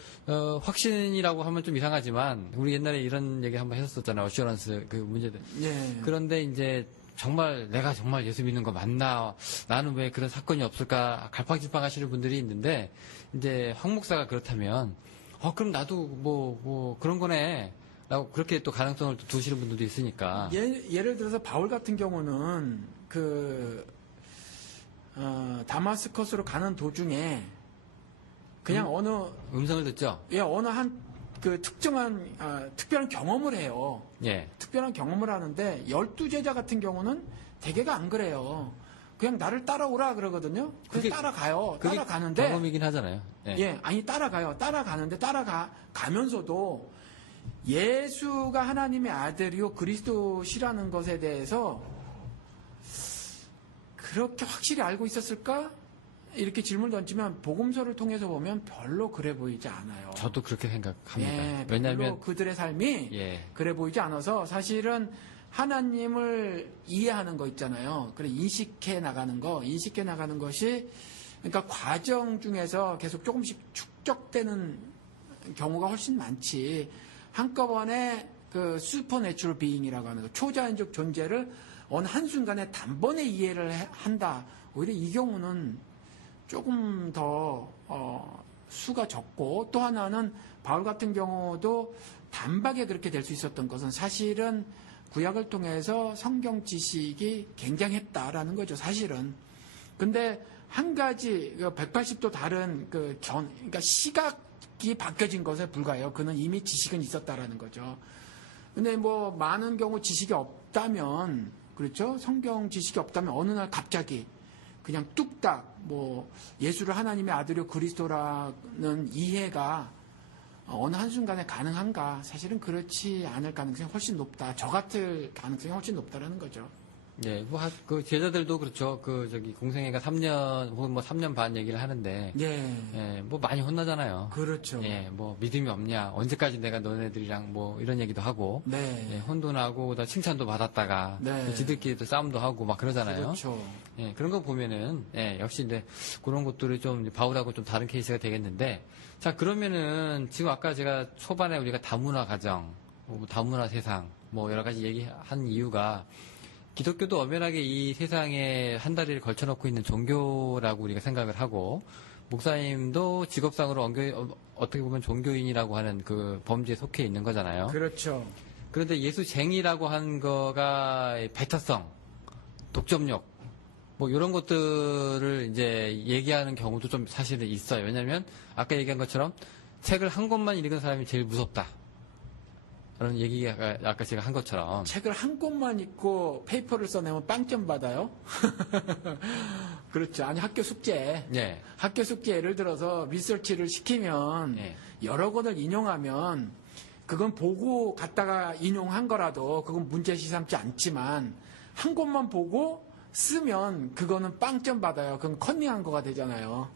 확신이라고 하면 좀 이상하지만 우리 옛날에 이런 얘기 한번 했었잖아요. 어시어런스 그 문제들. 예. 그런데 이제 정말 내가 정말 예수 믿는 거 맞나? 나는 왜 그런 사건이 없을까? 갈팡질팡 하시는 분들이 있는데 이제 황 목사가 그렇다면 그럼 나도 뭐 그런 거네. 라고 그렇게 또 가능성을 또 두시는 분들도 있으니까. 예를 들어서 바울 같은 경우는 다마스커스로 가는 도중에 그냥 어느 음성을 듣죠? 어느 한 그 특별한 경험을 해요. 예. 특별한 경험을 하는데 12제자 같은 경우는 대개가 안 그래요. 그냥 나를 따라오라 그러거든요. 그래서 따라가요. 그게 따라가는데 경험이긴 하잖아요. 예. 아니 따라가요. 따라가는데 가면서도 예수가 하나님의 아들이요 그리스도시라는 것에 대해서 그렇게 확실히 알고 있었을까? 이렇게 질문을 던지면 복음서를 통해서 보면 별로 그래 보이지 않아요. 저도 그렇게 생각합니다. 별로 왜냐하면 그들의 삶이 그래 보이지 않아서 사실은 하나님을 이해하는 거 있잖아요. 그래 인식해 나가는 것이 그러니까 과정 중에서 계속 조금씩 축적되는 경우가 훨씬 많지. 한꺼번에 그 슈퍼내추럴 비잉이라고 하는 거, 초자연적 존재를 어느 한순간에 단번에 이해를 한다. 오히려 이 경우는 조금 더 수가 적고 또 하나는 바울 같은 경우도 단박에 그렇게 될 수 있었던 것은 사실은 구약을 통해서 성경 지식이 굉장했다라는 거죠. 사실은. 근데 한 가지 180도 다른 그러니까 시각이 바뀌어진 것에 불과해요. 그는 이미 지식은 있었다라는 거죠. 근데 뭐 많은 경우 지식이 없다면 그렇죠? 성경 지식이 없다면 어느 날 갑자기 그냥 뚝딱 뭐 예수를 하나님의 아들이요 그리스도라는 이해가 어느 한순간에 가능한가? 사실은 그렇지 않을 가능성이 훨씬 높다. 저 같을 가능성이 훨씬 높다라는 거죠. 예, 그 제자들도 그렇죠. 공생애가 3년 혹은 뭐 3년 반 얘기를 하는데, 뭐 많이 혼나잖아요. 그렇죠. 예, 뭐 믿음이 없냐, 언제까지 내가 너네들이랑 뭐 이런 얘기도 하고, 혼도 나고, 칭찬도 받았다가, 지들끼리도 싸움도 하고 막 그러잖아요. 그렇죠. 예, 그런 거 보면은, 역시 이제 그런 것들이 좀 바울하고 좀 다른 케이스가 되겠는데, 자, 그러면은 지금 아까 제가 초반에 우리가 다문화 가정, 다문화 세상, 뭐 여러 가지 얘기한 이유가 기독교도 엄연하게 이 세상에 한 다리를 걸쳐놓고 있는 종교라고 우리가 생각을 하고, 목사님도 직업상으로 어떻게 보면 종교인이라고 하는 그 범주에 속해 있는 거잖아요. 그렇죠. 그런데 예수쟁이라고 한 거가 배타성, 독점력, 뭐 이런 것들을 이제 얘기하는 경우도 좀 사실은 있어요. 왜냐하면 아까 얘기한 것처럼 책을 한 권만 읽은 사람이 제일 무섭다. 그런 얘기가 아까 제가 한 것처럼. 책을 한 권만 읽고 페이퍼를 써내면 빵점 받아요? 그렇죠. 아니, 학교 숙제. 예. 학교 숙제 예를 들어서 리서치를 시키면 예. 여러 권을 인용하면 그건 보고 갔다가 인용한 거라도 그건 문제시 삼지 않지만 한 권만 보고 쓰면 그거는 빵점 받아요. 그건 컨닝한 거가 되잖아요.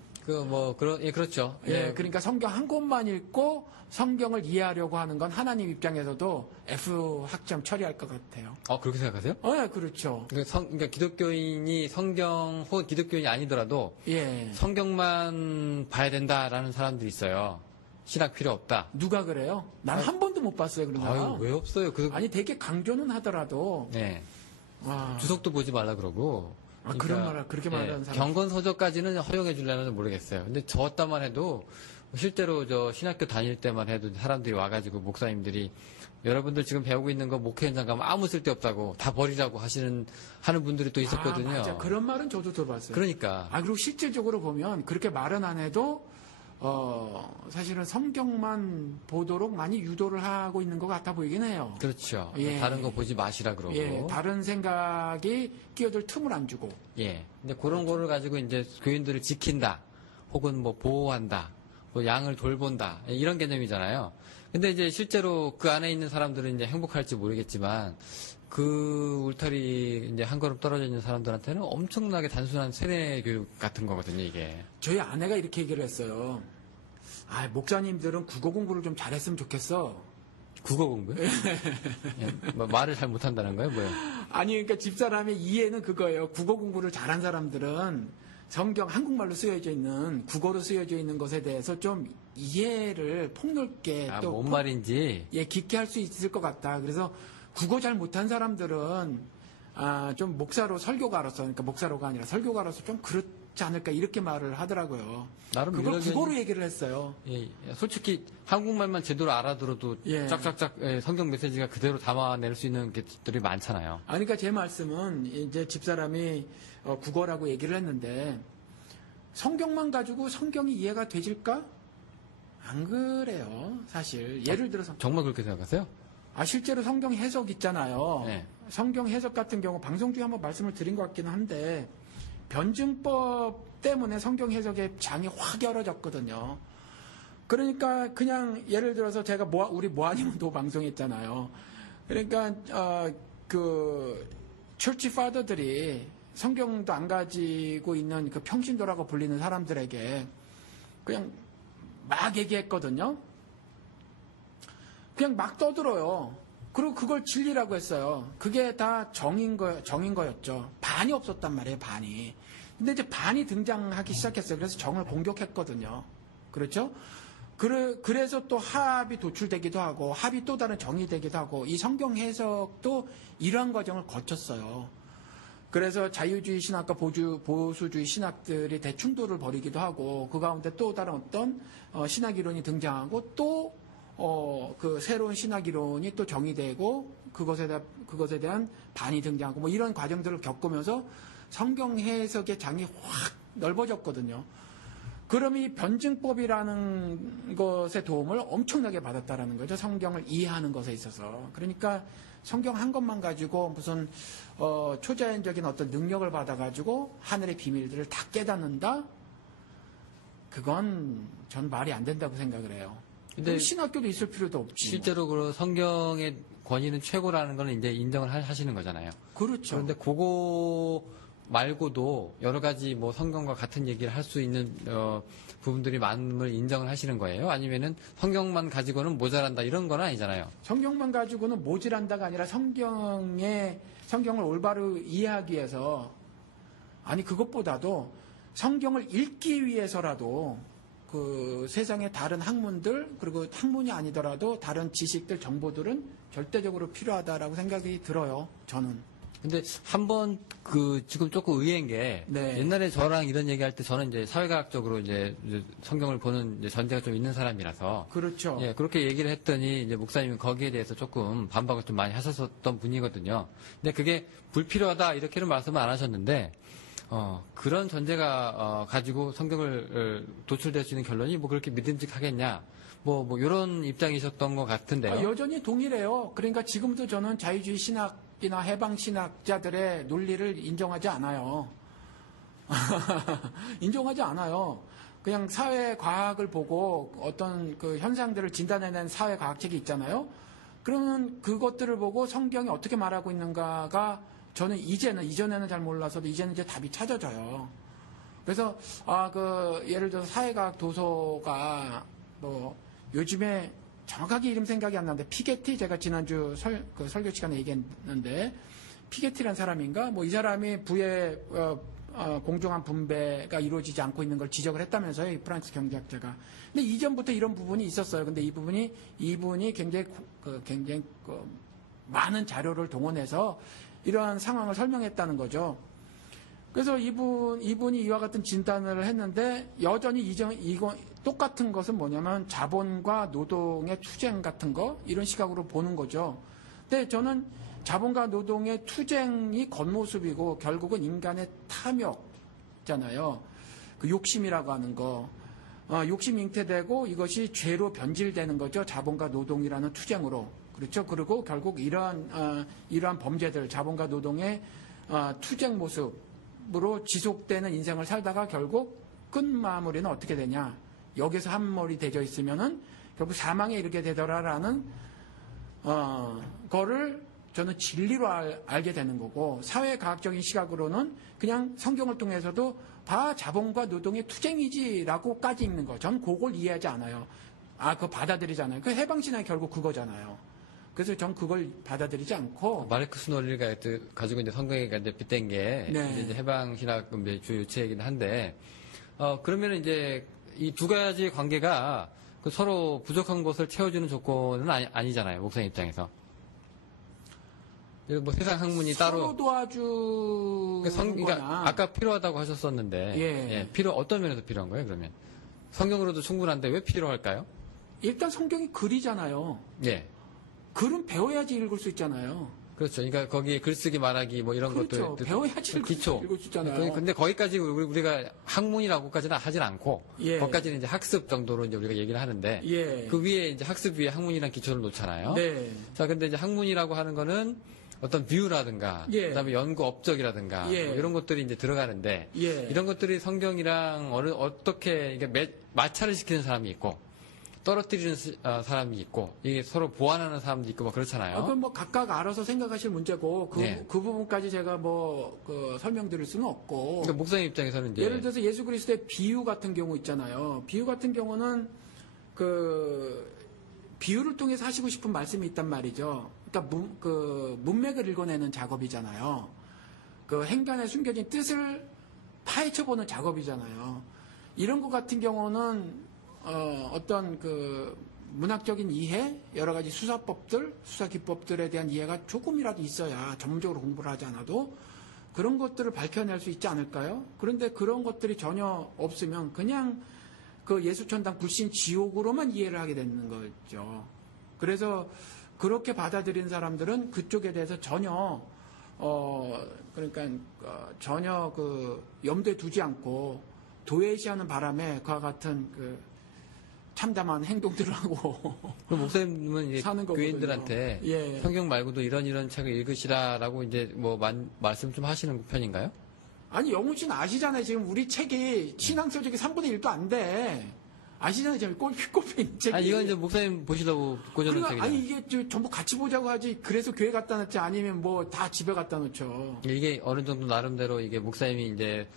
예, 그렇죠. 예, 그러니까 성경 한 권만 읽고 성경을 이해하려고 하는 건 하나님 입장에서도 F 학점 처리할 것 같아요. 그렇게 생각하세요? 예, 그렇죠. 그러니까 기독교인이 성경, 혹은 기독교인이 아니더라도 예. 성경만 봐야 된다라는 사람들이 있어요. 신학 필요 없다. 누가 그래요? 난 한 번도 못 봤어요, 그런 사람. 아유, 왜 없어요? 아니, 되게 강조는 하더라도. 네. 와. 주석도 보지 말라 그러고. 그런 말을, 그렇게 말하는 사람. 경건서적까지는 허용해 주려면 모르겠어요. 근데 저따만 해도 실제로 저 신학교 다닐 때만 해도 사람들이 와가지고 목사님들이 여러분들 지금 배우고 있는 거 목회 현장 가면 아무 쓸데 없다고 다 버리라고 하는 분들이 또 있었거든요. 맞아. 그런 말은 저도 들어봤어요. 그러니까. 그리고 실질적으로 보면 그렇게 말은 안 해도 사실은 성경만 보도록 많이 유도를 하고 있는 것 같아 보이긴 해요. 그렇죠. 예. 다른 거 보지 마시라 그러고. 예, 다른 생각이 끼어들 틈을 안 주고. 예. 근데 그런 거를 가지고 이제 교인들을 지킨다. 혹은 뭐 보호한다. 뭐 양을 돌본다. 이런 개념이잖아요. 근데 이제 실제로 그 안에 있는 사람들은 이제 행복할지 모르겠지만 그 울타리 이제 한 걸음 떨어져 있는 사람들한테는 엄청나게 단순한 세뇌 교육 같은 거거든요, 이게. 저희 아내가 이렇게 얘기를 했어요. 목사님들은 국어 공부를 좀 잘했으면 좋겠어. 국어 공부요? 예, 뭐 말을 잘 못한다는 거예요, 뭐요? 아니, 그러니까 집사람의 이해는 그거예요. 국어 공부를 잘한 사람들은 성경 한국말로 쓰여져 있는, 국어로 쓰여져 있는 것에 대해서 좀 이해를 폭넓게 뭔 말인지. 예, 깊게 할 수 있을 것 같다. 그래서 국어 잘 못한 사람들은 좀 목사로 설교가로서, 그러니까 목사로가 아니라 설교가로서 좀 그렇지 않을까 이렇게 말을 하더라고요. 나름 그걸 유력한- 국어로 얘기를 했어요. 예, 솔직히 한국말만 제대로 알아들어도 예. 쫙쫙쫙 성경 메시지가 그대로 담아낼 수 있는 것들이 많잖아요. 그러니까 제 말씀은 이제 집사람이 국어라고 얘기를 했는데 성경만 가지고 성경이 이해가 되질까? 안 그래요, 사실. 예를 들어서 정말 그렇게 생각하세요? 실제로 성경 해석 있잖아요. 네. 성경 해석 같은 경우 방송 중에 한번 말씀을 드린 것 같기는 한데 변증법 때문에 성경 해석의 장이 확 열어졌거든요. 그러니까 그냥 예를 들어서 제가 우리 모아님도 방송했잖아요. 그러니까 그 철치 파더들이 성경도 안 가지고 있는 그 평신도라고 불리는 사람들에게 그냥 막 얘기했거든요. 그냥 막 떠들어요. 그리고 그걸 진리라고 했어요. 그게 다 정인 거였죠. 반이 없었단 말이에요, 반이. 근데 이제 반이 등장하기 시작했어요. 그래서 정을 공격했거든요. 그렇죠? 그래서 또 합이 도출되기도 하고, 합이 또 다른 정이 되기도 하고, 이 성경 해석도 이러한 과정을 거쳤어요. 그래서 자유주의 신학과 보수주의 신학들이 대충돌을 벌이기도 하고, 그 가운데 또 다른 어떤 신학 이론이 등장하고, 또 그 새로운 신학 이론이 또 정의되고 그것에 대한 반이 등장하고 뭐 이런 과정들을 겪으면서 성경 해석의 장이 확 넓어졌거든요. 그럼 이 변증법이라는 것의 도움을 엄청나게 받았다라는 거죠. 성경을 이해하는 것에 있어서. 그러니까 성경 한 것만 가지고 무슨 초자연적인 어떤 능력을 받아가지고 하늘의 비밀들을 다 깨닫는다? 그건 전 말이 안 된다고 생각을 해요. 근데 신학교도 있을 필요도 없지. 실제로 그 성경의 권위는 최고라는 걸 이제 인정을 하시는 거잖아요. 그렇죠. 그런데 그거 말고도 여러 가지 뭐 성경과 같은 얘기를 할 수 있는 부분들이 많음을 인정을 하시는 거예요? 아니면은 성경만 가지고는 모자란다 이런 건 아니잖아요. 성경만 가지고는 모자란다가 아니라 성경을 올바로 이해하기 위해서 그것보다도 성경을 읽기 위해서라도 그 세상의 다른 학문들 그리고 학문이 아니더라도 다른 지식들 정보들은 절대적으로 필요하다라고 생각이 들어요. 저는. 근데 한번 지금 조금 의외인 게 네. 옛날에 저랑 이런 얘기할 때 저는 이제 사회과학적으로 이제 성경을 보는 이제 전제가 좀 있는 사람이라서 그렇죠. 예, 그렇게 얘기를 했더니 이제 목사님이 거기에 대해서 조금 반박을 좀 많이 하셨었던 분이거든요. 근데 그게 불필요하다 이렇게는 말씀을 안 하셨는데 그런 전제가 가지고 성경을 도출될 수 있는 결론이 뭐 그렇게 믿음직하겠냐 뭐 이런 입장이셨던 것 같은데요. 여전히 동일해요. 그러니까 지금도 저는 자유주의 신학이나 해방 신학자들의 논리를 인정하지 않아요. 인정하지 않아요. 그냥 사회과학을 보고 어떤 그 현상들을 진단해낸 사회과학책이 있잖아요. 그러면 그것들을 보고 성경이 어떻게 말하고 있는가가 저는 이전에는 잘 몰라서도 이제는 이제 답이 찾아져요. 그래서 예를 들어서 사회과학 도서가 뭐 요즘에 정확하게 이름 생각이 안 나는데 피게티 제가 지난주 설교 시간에 얘기했는데 피게티라는 사람인가 뭐 이 사람이 부의 공정한 분배가 이루어지지 않고 있는 걸 지적을 했다면서요, 이 프랑스 경제학자가. 근데 이전부터 이런 부분이 있었어요. 근데 이분이 굉장히 많은 자료를 동원해서 이러한 상황을 설명했다는 거죠. 그래서 이분이 이와 같은 진단을 했는데 여전히 이거 똑같은 것은 뭐냐면 자본과 노동의 투쟁 같은 거 이런 시각으로 보는 거죠. 근데 저는 자본과 노동의 투쟁이 겉모습이고 결국은 인간의 탐욕잖아요. 그 욕심이라고 하는 거. 욕심 잉태되고 이것이 죄로 변질되는 거죠. 자본과 노동이라는 투쟁으로. 그렇죠. 그리고 결국 이러한 범죄들, 자본과 노동의 투쟁 모습으로 지속되는 인생을 살다가 결국 끝마무리는 어떻게 되냐. 여기서 한몰이 되져 있으면은 결국 사망에 이르게 되더라라는 거를 저는 진리로 알게 되는 거고, 사회과학적인 시각으로는 그냥 성경을 통해서도 자본과 노동의 투쟁이지라고까지 읽는 거. 전 그걸 이해하지 않아요. 그거 받아들이잖아요. 그 해방신앙이 결국 그거잖아요. 그래서 전 그걸 받아들이지 않고. 마르크스 논리가 가지고 이제 성경에 이제 빗댄 게 네. 이제 해방신학 주 요체이긴 한데, 그러면 이제 이 두 가지 관계가 그 서로 부족한 것을 채워주는 조건은 아니잖아요. 목사님 입장에서. 뭐 세상 학문이 따로 서로 도와주는 그러니까 거나. 아까 필요하다고 하셨었는데 예. 어떤 면에서 필요한 거예요? 그러면 성경으로도 충분한데 왜 필요할까요? 일단 성경이 글이잖아요. 예, 글은 배워야지 읽을 수 있잖아요. 그렇죠. 그러니까 거기에 글쓰기, 말하기 뭐 이런 그렇죠. 것들 배워야지 기초. 읽을 수 있잖아요. 근데 거기까지 우리가 학문이라고까지는 하진 않고 예. 거기까지는 이제 학습 정도로 이제 우리가 얘기를 하는데 예. 그 위에 이제 학습 위에 학문이란 기초를 놓잖아요. 네. 자, 근데 이제 학문이라고 하는 거는 어떤 뷰라든가 예. 그다음에 연구 업적이라든가 예. 뭐 이런 것들이 이제 들어가는데 예. 이런 것들이 성경이랑 어떻게 이게 마찰을 시키는 사람이 있고 떨어뜨리는 사람이 있고 이게 서로 보완하는 사람도 있고 뭐 그렇잖아요. 그건 뭐 각각 알아서 생각하실 문제고 네. 그 부분까지 제가 설명드릴 수는 없고. 그러니까 목사님 입장에서는 이제 예를 들어서 예수 그리스도의 비유 같은 경우 있잖아요. 비유 같은 경우는 비유를 통해서 하시고 싶은 말씀이 있단 말이죠. 그러니까 문맥을 읽어내는 작업이잖아요. 그 행간에 숨겨진 뜻을 파헤쳐보는 작업이잖아요. 이런 것 같은 경우는 어떤 문학적인 이해, 여러 가지 수사법들, 수사 기법들에 대한 이해가 조금이라도 있어야 전문적으로 공부를 하지 않아도 그런 것들을 밝혀낼 수 있지 않을까요? 그런데 그런 것들이 전혀 없으면 그냥 그 예수천당 불신 지옥으로만 이해를 하게 되는 거죠. 그래서 그렇게 받아들인 사람들은 그쪽에 대해서 전혀 전혀 염두에 두지 않고 도외시하는 바람에 그와 같은 참담한 행동들을 하고 그럼 목사님은 이제 사는 거거든요. 교인들한테 예. 성경 말고도 이런 책을 읽으시라라고 이제 뭐 말씀 좀 하시는 편인가요? 아니 영훈 씨는 아시잖아요. 지금 우리 책이 신앙서적이 3분의 1도 안 돼. 아시잖아요. 지금 꼴피 있는 책이. 이건 이제 목사님 보시려고 꽂아놓은 그러니까 책이잖아요. 이게 전부 같이 보자고 하지. 그래서 교회 갖다 놓지 아니면 뭐 다 집에 갖다 놓죠. 이게 어느 정도 나름대로 이게 목사님이 이제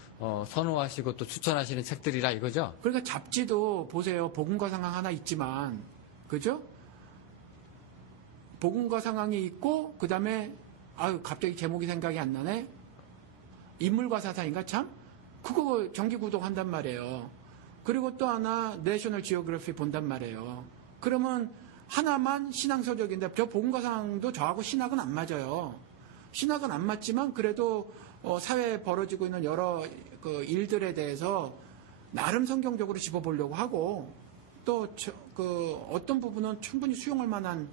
선호하시고 또 추천하시는 책들이라 이거죠? 그러니까 잡지도 보세요. 복음과 상황 하나 있지만, 그죠? 복음과 상황이 있고, 그 다음에, 갑자기 제목이 생각이 안 나네? 인물과 사상인가 참? 그거 정기 구독한단 말이에요. 그리고 또 하나, 내셔널 지오그래피 본단 말이에요. 그러면 하나만 신앙서적인데, 저 복음과 상황도 저하고 신학은 안 맞아요. 신학은 안 맞지만 그래도 사회에 벌어지고 있는 여러 그 일들에 대해서 나름 성경적으로 짚어보려고 하고 또 그 어떤 부분은 충분히 수용할 만한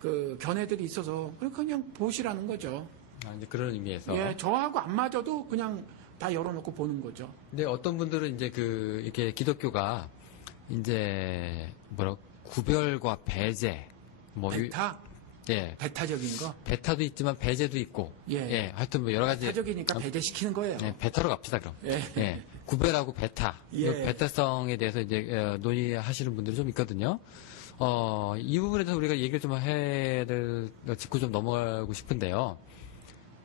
그 견해들이 있어서 그냥 보시라는 거죠. 아, 이제 그런 의미에서. 예, 저하고 안 맞아도 그냥 다 열어놓고 보는 거죠. 근데 어떤 분들은 이제 이렇게 기독교가 이제 구별과 배제, 배타? 예. 배타적인 거? 배타도 있지만 배제도 있고. 예. 하여튼 뭐 여러 가지. 배타적이니까 배제시키는 거예요. 예, 배타로 갑시다, 그럼. 예. 구별하고 배타. 예. 이 배타성에 대해서 이제 논의하시는 분들이 좀 있거든요. 이 부분에 대해서 우리가 얘기를 좀 짚고 좀 넘어가고 싶은데요.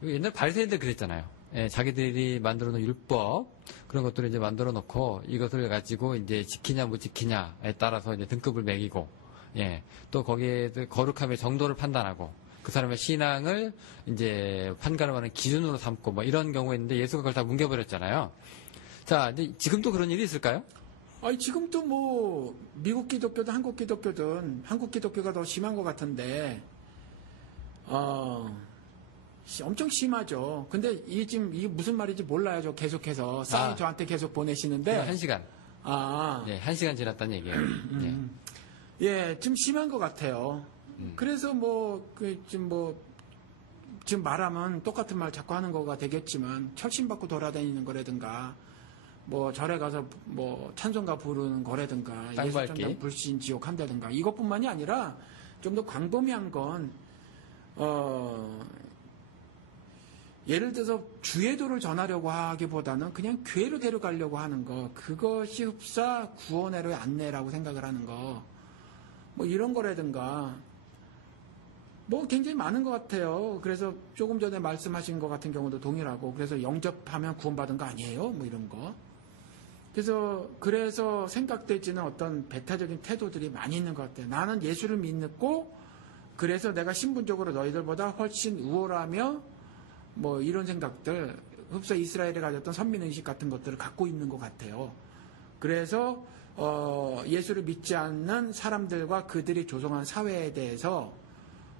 옛날 바리새인들 그랬잖아요. 예, 자기들이 만들어 놓은 율법, 그런 것들을 이제 만들어 놓고 이것을 가지고 이제 지키냐 못 지키냐에 따라서 이제 등급을 매기고, 예, 또 거기에 거룩함의 정도를 판단하고, 그 사람의 신앙을 이제 판가름하는 기준으로 삼고 뭐 이런 경우가 있는데 예수가 그걸 다 뭉개버렸잖아요. 자, 이제 지금도 그런 일이 있을까요? 아니, 지금도 뭐, 미국 기독교든 한국 기독교든 한국 기독교가 더 심한 것 같은데, 엄청 심하죠. 근데 이게 무슨 말인지 몰라요. 저 계속해서. 싸이 저한테 계속 보내시는데. 1시간. 예, 1시간 지났다는 얘기예요. 예, 좀 심한 것 같아요. 그래서 지금 말하면 똑같은 말 자꾸 하는 거가 되겠지만, 철심받고 돌아다니는 거라든가, 뭐, 절에 가서 뭐, 찬송가 부르는 거라든가, 예수전당 불신 지옥 한다든가, 이것뿐만이 아니라, 좀 더 광범위한 건, 예를 들어서 주의도를 전하려고 하기보다는 그냥 교회로 데려가려고 하는 거, 그것이 흡사 구원회로의 안내라고 생각을 하는 거, 뭐 이런 거라든가, 뭐 굉장히 많은 것 같아요. 그래서 조금 전에 말씀하신 것 같은 경우도 동일하고, 그래서 영접하면 구원받은 거 아니에요? 뭐 이런 거. 그래서 생각되지는 어떤 배타적인 태도들이 많이 있는 것 같아요. 나는 예수를 믿고, 그래서 내가 신분적으로 너희들보다 훨씬 우월하며, 뭐 이런 생각들, 흡사 이스라엘에 가졌던 선민의식 같은 것들을 갖고 있는 것 같아요. 그래서 예수를 믿지 않는 사람들과 그들이 조성한 사회에 대해서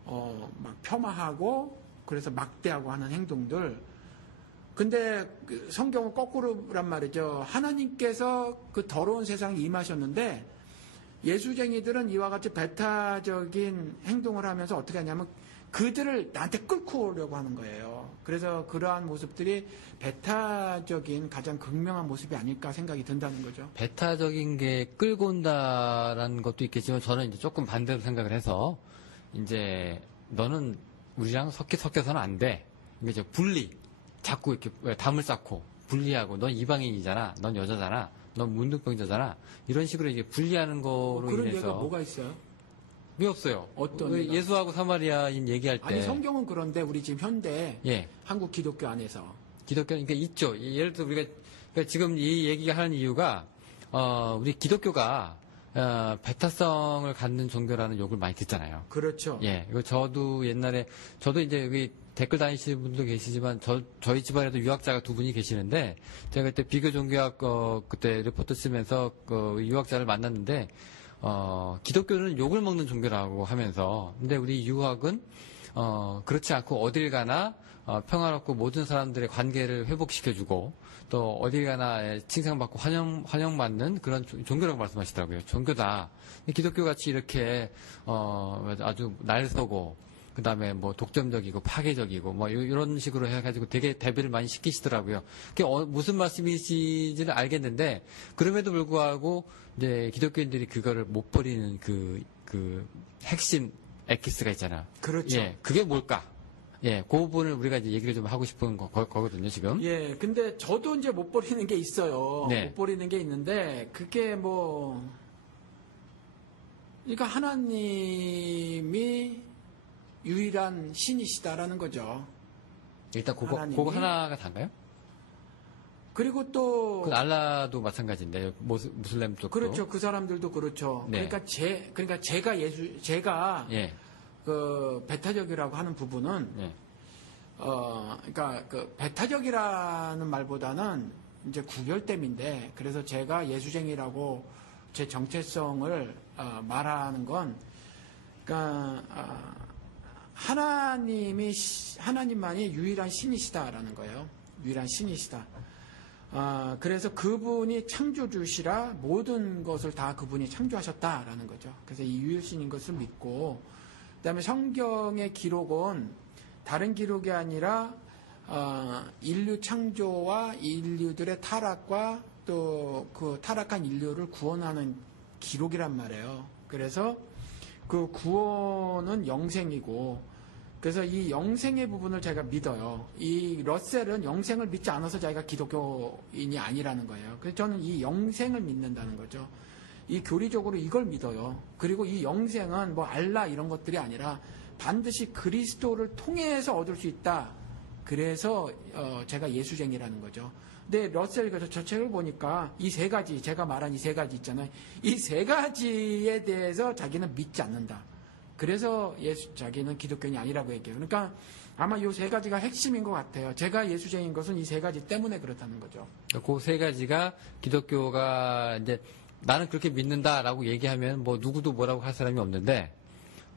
막 폄하하고 그래서 막대하고 하는 행동들. 근데 성경은 거꾸로란 말이죠. 하나님께서 그 더러운 세상에 임하셨는데 예수쟁이들은 이와 같이 배타적인 행동을 하면서 어떻게 하냐면 그들을 나한테 끌고 오려고 하는 거예요. 그래서 그러한 모습들이 배타적인 가장 극명한 모습이 아닐까 생각이 든다는 거죠. 배타적인 게 끌고 온다라는 것도 있겠지만 저는 이제 조금 반대로 생각을 해서 이제 너는 우리랑 섞여서는 안 돼. 이제 분리. 자꾸 이렇게 담을 쌓고 분리하고 넌 이방인이잖아. 넌 여자잖아. 넌 문둥병자잖아. 이런 식으로 이제 분리하는 거로 그런 인해서 예가 뭐가 있어요? 왜 없어요? 어떤 예수하고 사마리아인 얘기할 때. 아니 성경은 그런데 우리 지금 현대 예. 한국 기독교 안에서 그러니까 있죠. 예를 들어 우리가 그러니까 지금 이 얘기가 하는 이유가 우리 기독교가 배타성을 갖는 종교라는 욕을 많이 듣잖아요. 그렇죠. 예. 이거 저도 이제 여기 댓글 다니시는 분도 계시지만 저희 집안에도 유학자가 두 분이 계시는데 제가 그때 비교 종교학 그때 리포트 쓰면서 유학자를 만났는데 기독교는 욕을 먹는 종교라고 하면서 근데 우리 유학은 그렇지 않고 어딜 가나 평화롭고 모든 사람들의 관계를 회복시켜주고 또 어딜 가나 칭찬받고 환영받는 그런 종교라고 말씀하시더라고요. 종교다. 기독교 같이 이렇게 아주 날서고 그 다음에 뭐 독점적이고 파괴적이고 뭐 이런 식으로 해가지고 되게 대비를 많이 시키시더라고요. 그게 무슨 말씀이신지는 알겠는데 그럼에도 불구하고 이제 기독교인들이 그거를 못 버리는 그 핵심 엑기스가 있잖아요. 그렇죠. 예, 그게 뭘까? 예, 그 부분을 우리가 이제 얘기를 좀 하고 싶은 거거든요, 지금. 예, 근데 저도 이제 못 버리는 게 있어요. 네. 못 버리는 게 있는데 그게 그러니까 하나님이 유일한 신이시다라는 거죠. 일단 그거 하나가 단가요? 그리고 또 그 알라도 마찬가지인데 무슬림 쪽도 그렇죠. 그 사람들도 그렇죠. 네. 그러니까 제가 예. 그 배타적이라고 하는 부분은 예. 그러니까 그 배타적이라는 말보다는 이제 구별됨인데 그래서 제가 예수쟁이라고 제 정체성을 말하는 건 그러니까 하나님만이 유일한 신이시다라는 거예요. 유일한 신이시다. 그래서 그분이 창조주시라 모든 것을 다 그분이 창조하셨다라는 거죠. 그래서 이 유일신인 것을 믿고, 그다음에 성경의 기록은 다른 기록이 아니라 인류 창조와 인류들의 타락과 또 그 타락한 인류를 구원하는 기록이란 말이에요. 그래서 그 구원은 영생이고, 그래서 이 영생의 부분을 제가 믿어요. 이 러셀은 영생을 믿지 않아서 자기가 기독교인이 아니라는 거예요. 그래서 저는 이 영생을 믿는다는 거죠. 이 교리적으로 이걸 믿어요. 그리고 이 영생은 뭐 알라 이런 것들이 아니라 반드시 그리스도를 통해서 얻을 수 있다. 그래서 제가 예수쟁이라는 거죠. 근데 러셀 그래서 저 책을 보니까 이 세 가지, 제가 말한 이 세 가지 있잖아요. 이 세 가지에 대해서 자기는 믿지 않는다. 그래서 자기는 기독교인이 아니라고 얘기해요. 그러니까 아마 이 세 가지가 핵심인 것 같아요. 제가 예수쟁인 것은 이 세 가지 때문에 그렇다는 거죠. 그 세 가지가 기독교가 이제 나는 그렇게 믿는다라고 얘기하면 뭐 누구도 뭐라고 할 사람이 없는데,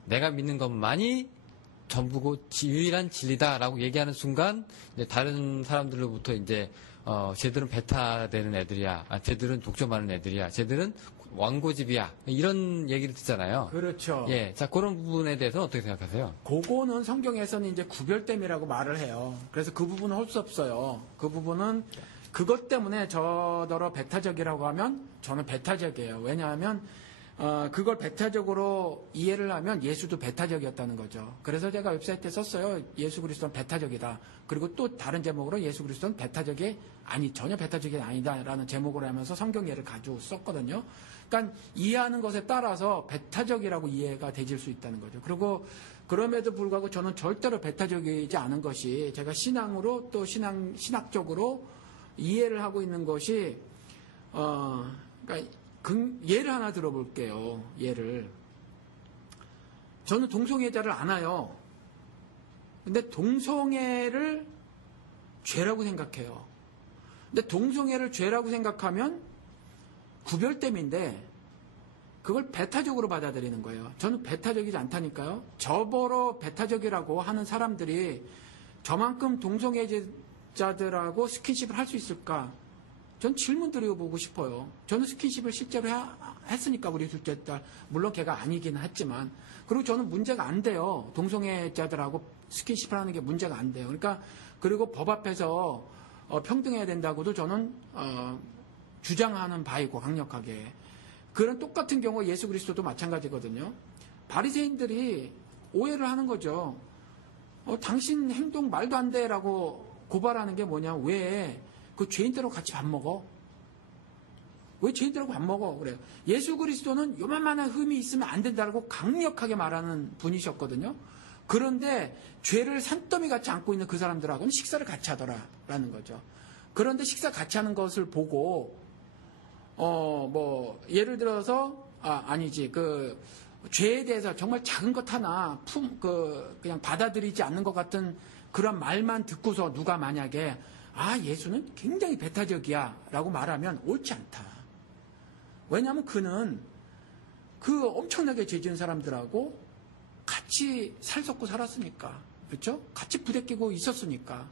내가 믿는 것만이 전부고 유일한 진리다라고 얘기하는 순간 이제 다른 사람들로부터 이제 쟤들은 베타되는 애들이야, 쟤들은 독점하는 애들이야, 쟤들은 왕고집이야, 이런 얘기를 듣잖아요. 그렇죠. 예, 자 그런 부분에 대해서 어떻게 생각하세요? 그거는 성경에서는 이제 구별됨이라고 말을 해요. 그래서 그 부분은 할 수 없어요. 그 부분은 그것 때문에 저더러 배타적이라고 하면 저는 배타적이에요. 왜냐하면 그걸 배타적으로 이해를 하면 예수도 배타적이었다는 거죠. 그래서 제가 웹사이트에 썼어요. 예수 그리스도는 배타적이다. 그리고 또 다른 제목으로 예수 그리스도는 전혀 배타적이 아니다라는 제목으로 하면서 성경 예를 가지고 썼거든요. 그러니까 이해하는 것에 따라서 배타적이라고 이해가 되질 수 있다는 거죠. 그리고 그럼에도 불구하고 저는 절대로 배타적이지 않은 것이, 제가 신앙으로 또 신학적으로 이해를 하고 있는 것이 그러니까 예를 하나 들어볼게요. 예를. 저는 동성애자를 안아요. 근데 동성애를 죄라고 생각해요. 근데 동성애를 죄라고 생각하면 구별됨인데 그걸 배타적으로 받아들이는 거예요. 저는 배타적이지 않다니까요. 저보러 배타적이라고 하는 사람들이 저만큼 동성애자들하고 스킨십을 할 수 있을까? 전 질문 드려보고 싶어요. 저는 스킨십을 실제로 했으니까 우리 둘째 딸, 물론 걔가 아니긴 했지만, 그리고 저는 문제가 안 돼요. 동성애자들하고 스킨십을 하는 게 문제가 안 돼요. 그러니까 그리고 법 앞에서 평등해야 된다고도 저는 주장하는 바이고, 강력하게. 그런 똑같은 경우 예수 그리스도도 마찬가지거든요. 바리새인들이 오해를 하는 거죠. 당신 행동 말도 안 돼라고 고발하는 게 뭐냐? 왜 그 죄인들하고 같이 밥 먹어? 왜 죄인들하고 밥 먹어? 그래요. 예수 그리스도는 요만한 흠이 있으면 안 된다고 강력하게 말하는 분이셨거든요. 그런데 죄를 산더미 같이 안고 있는 그 사람들하고는 식사를 같이 하더라라는 거죠. 그런데 식사 같이 하는 것을 보고 예를 들어서 아니지 그 죄에 대해서 정말 작은 것 하나 그냥 받아들이지 않는 것 같은 그런 말만 듣고서 누가 만약에 예수는 굉장히 배타적이야 라고 말하면 옳지 않다. 왜냐하면 그는 그 엄청나게 죄 지은 사람들하고 같이 살섰고 살았으니까. 그렇죠? 같이 부대끼고 있었으니까.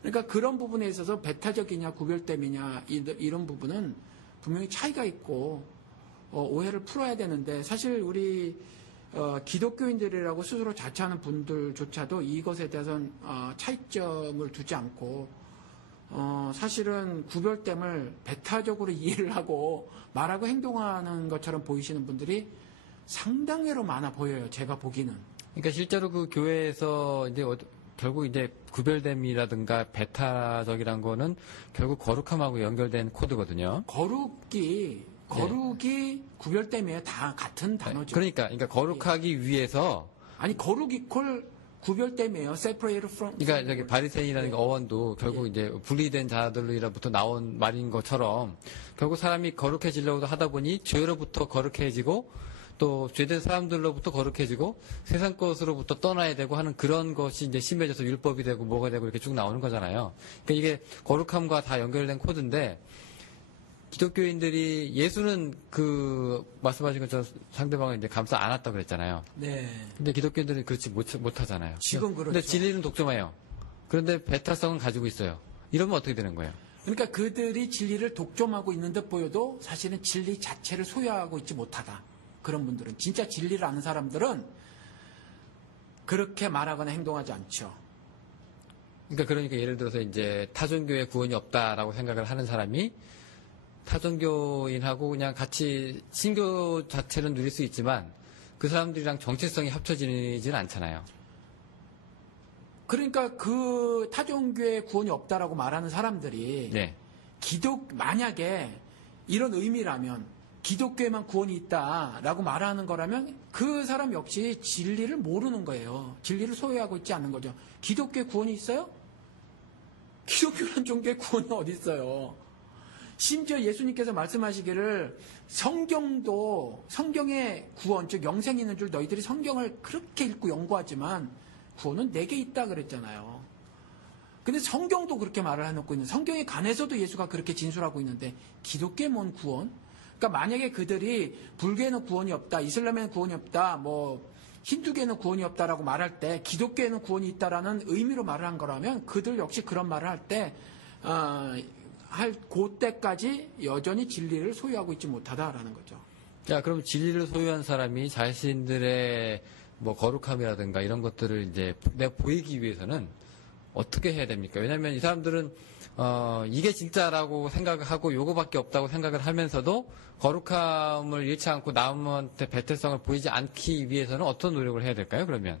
그러니까 그런 부분에 있어서 배타적이냐 구별됨이냐 이런 부분은 분명히 차이가 있고 오해를 풀어야 되는데, 사실 우리 기독교인들이라고 스스로 자처하는 분들조차도 이것에 대해서는 차이점을 두지 않고 사실은 구별됨을 배타적으로 이해를 하고 말하고 행동하는 것처럼 보이시는 분들이 상당히로 많아 보여요. 제가 보기는. 그러니까 실제로 그 교회에서 이제 결국 이제 구별됨이라든가 배타적이란 거는 결국 거룩함하고 연결된 코드거든요. 거룩이 구별됨이에요. 다 같은 단어죠. 그러니까 거룩하기 위해서, 아니 거룩 이퀄 구별됨이에요. separate from. 그러니까 저기 바리새인이라는 어원도 결국 이제 분리된 자들로부터 나온 말인 것처럼, 결국 사람이 거룩해지려고 하다 보니 죄로부터 거룩해지고 또 죄된 사람들로부터 거룩해지고 세상 것으로부터 떠나야 되고 하는 그런 것이 이제 심해져서 율법이 되고 뭐가 되고 이렇게 쭉 나오는 거잖아요. 그러니까 이게 거룩함과 다 연결된 코드인데, 기독교인들이 예수는 말씀하신 것처럼 상대방을 이제 감싸 안았다고 그랬잖아요. 네. 근데 기독교인들은 그렇지 못하잖아요. 지금 그렇죠. 근데 진리는 독점해요. 그런데 배타성은 가지고 있어요. 이러면 어떻게 되는 거예요? 그러니까 그들이 진리를 독점하고 있는 듯 보여도 사실은 진리 자체를 소유하고 있지 못하다. 그런 분들은 진짜 진리를 아는 사람들은 그렇게 말하거나 행동하지 않죠. 그러니까 예를 들어서 이제 타종교에 구원이 없다라고 생각을 하는 사람이 타종교인하고 그냥 같이 신교 자체는 누릴 수 있지만 그 사람들이랑 정체성이 합쳐지지는 않잖아요. 그러니까 그 타종교에 구원이 없다라고 말하는 사람들이 네. 만약에 이런 의미라면 기독교에만 구원이 있다라고 말하는 거라면 그 사람 역시 진리를 모르는 거예요. 진리를 소유하고 있지 않는 거죠. 기독교에 구원이 있어요? 기독교란 종교에 구원이 어디 있어요? 심지어 예수님께서 말씀하시기를 성경의 구원, 즉 영생이 있는 줄 너희들이 성경을 그렇게 읽고 연구하지만 구원은 내게 있다 그랬잖아요. 근데 성경도 그렇게 말을 해놓고 있는, 성경에 관해서도 예수가 그렇게 진술하고 있는데 기독교에 뭔 구원? 그러니까 만약에 그들이 불교에는 구원이 없다, 이슬람에는 구원이 없다, 뭐 힌두교에는 구원이 없다라고 말할 때 기독교에는 구원이 있다라는 의미로 말을 한 거라면 그들 역시 그런 말을 할 때 그때까지 여전히 진리를 소유하고 있지 못하다라는 거죠. 자, 그럼 진리를 소유한 사람이 자신들의 뭐 거룩함이라든가 이런 것들을 이제 내가 보이기 위해서는 어떻게 해야 됩니까? 왜냐하면 이 사람들은 이게 진짜라고 생각하고 요거밖에 없다고 생각을 하면서도 거룩함을 잃지 않고 남한테 배틀성을 보이지 않기 위해서는 어떤 노력을 해야 될까요? 그러면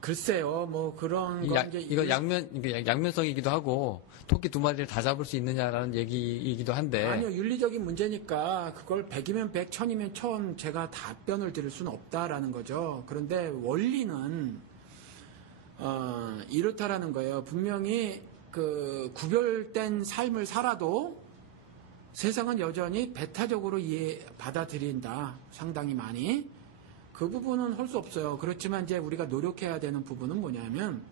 글쎄요, 뭐 그런 건 이거 양면성이기도 하고 토끼 두 마리를 다 잡을 수 있느냐라는 얘기이기도 한데 아니요, 윤리적인 문제니까 그걸 100이면 100, 1000이면 1000 제가 답변을 드릴 수는 없다라는 거죠. 그런데 원리는 이렇다라는 거예요. 분명히 그 구별된 삶을 살아도 세상은 여전히 배타적으로 받아들인다. 상당히 많이. 그 부분은 할 수 없어요. 그렇지만 이제 우리가 노력해야 되는 부분은 뭐냐면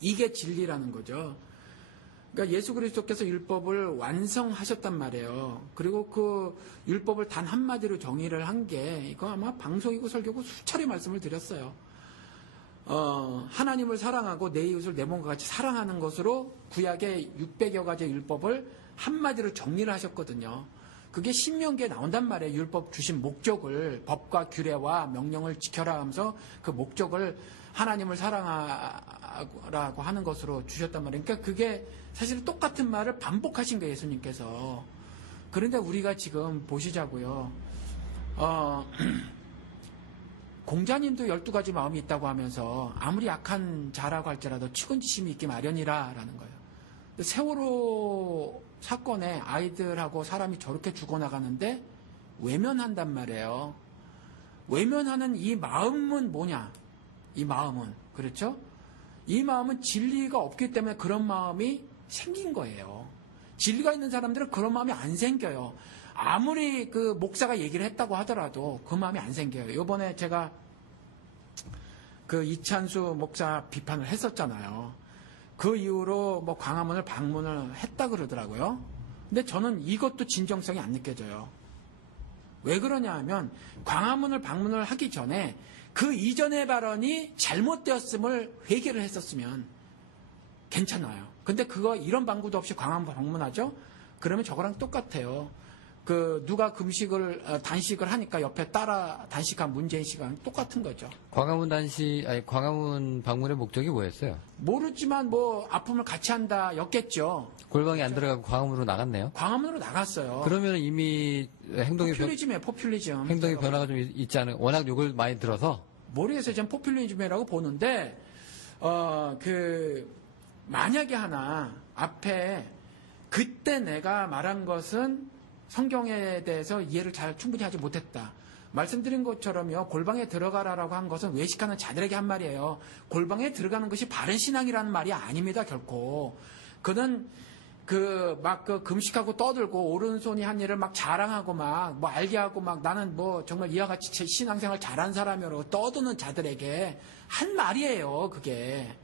이게 진리라는 거죠. 그러니까 예수 그리스도께서 율법을 완성하셨단 말이에요. 그리고 그 율법을 단 한마디로 정의를 한 게 이거 아마 방송이고 설교고 수차례 말씀을 드렸어요. 하나님을 사랑하고 내 이웃을 내 몸과 같이 사랑하는 것으로 구약의 600여 가지의 율법을 한마디로 정리를 하셨거든요. 그게 신명기에 나온단 말이에요. 율법 주신 목적을, 법과 규례와 명령을 지켜라 하면서 그 목적을 하나님을 사랑하라고 하는 것으로 주셨단 말이에요. 그러니까 그게 사실 똑같은 말을 반복하신 거예요, 예수님께서. 그런데 우리가 지금 보시자고요. 공자님도 12가지 마음이 있다고 하면서 아무리 약한 자라고 할지라도 측은지심이 있기 마련이라라는 거예요. 세월호 사건에 아이들하고 사람이 저렇게 죽어나가는데 외면한단 말이에요. 외면하는 이 마음은 뭐냐? 이 마음은, 그렇죠? 이 마음은 진리가 없기 때문에 그런 마음이 생긴 거예요. 진리가 있는 사람들은 그런 마음이 안 생겨요. 아무리 그 목사가 얘기를 했다고 하더라도 그 마음이 안 생겨요. 이번에 제가 그 이찬수 목사 비판을 했었잖아요. 그 이후로 뭐 광화문을 방문을 했다 그러더라고요. 근데 저는 이것도 진정성이 안 느껴져요. 왜 그러냐 하면 광화문을 방문을 하기 전에 그 이전의 발언이 잘못되었음을 회개를 했었으면 괜찮아요. 근데 이런 방구도 없이 광화문 방문하죠? 그러면 저거랑 똑같아요. 누가 단식을 하니까 옆에 따라 단식한 문재인 씨가 똑같은 거죠. 광화문 방문의 목적이 뭐였어요? 모르지만 뭐 아픔을 같이 한다 였겠죠. 골방에 안 들어가고 광화문으로 나갔네요. 광화문으로 나갔어요. 그러면 이미 포퓰리즘이에요, 포퓰리즘. 행동의 변화가 좀 있지 않은, 워낙 욕을 많이 들어서. 모르겠어요. 저는 포퓰리즘이라고 보는데, 만약에 하나, 앞에, 그때 내가 말한 것은 성경에 대해서 이해를 충분히 하지 못했다. 말씀드린 것처럼요, 골방에 들어가라라고 한 것은 외식하는 자들에게 한 말이에요. 골방에 들어가는 것이 바른 신앙이라는 말이 아닙니다, 결코. 그는 금식하고 떠들고 오른손이 한 일을 막 자랑하고 뭐 알게 하고 나는 뭐 정말 이와 같이 신앙생활 잘한 사람이라고 떠드는 자들에게 한 말이에요, 그게.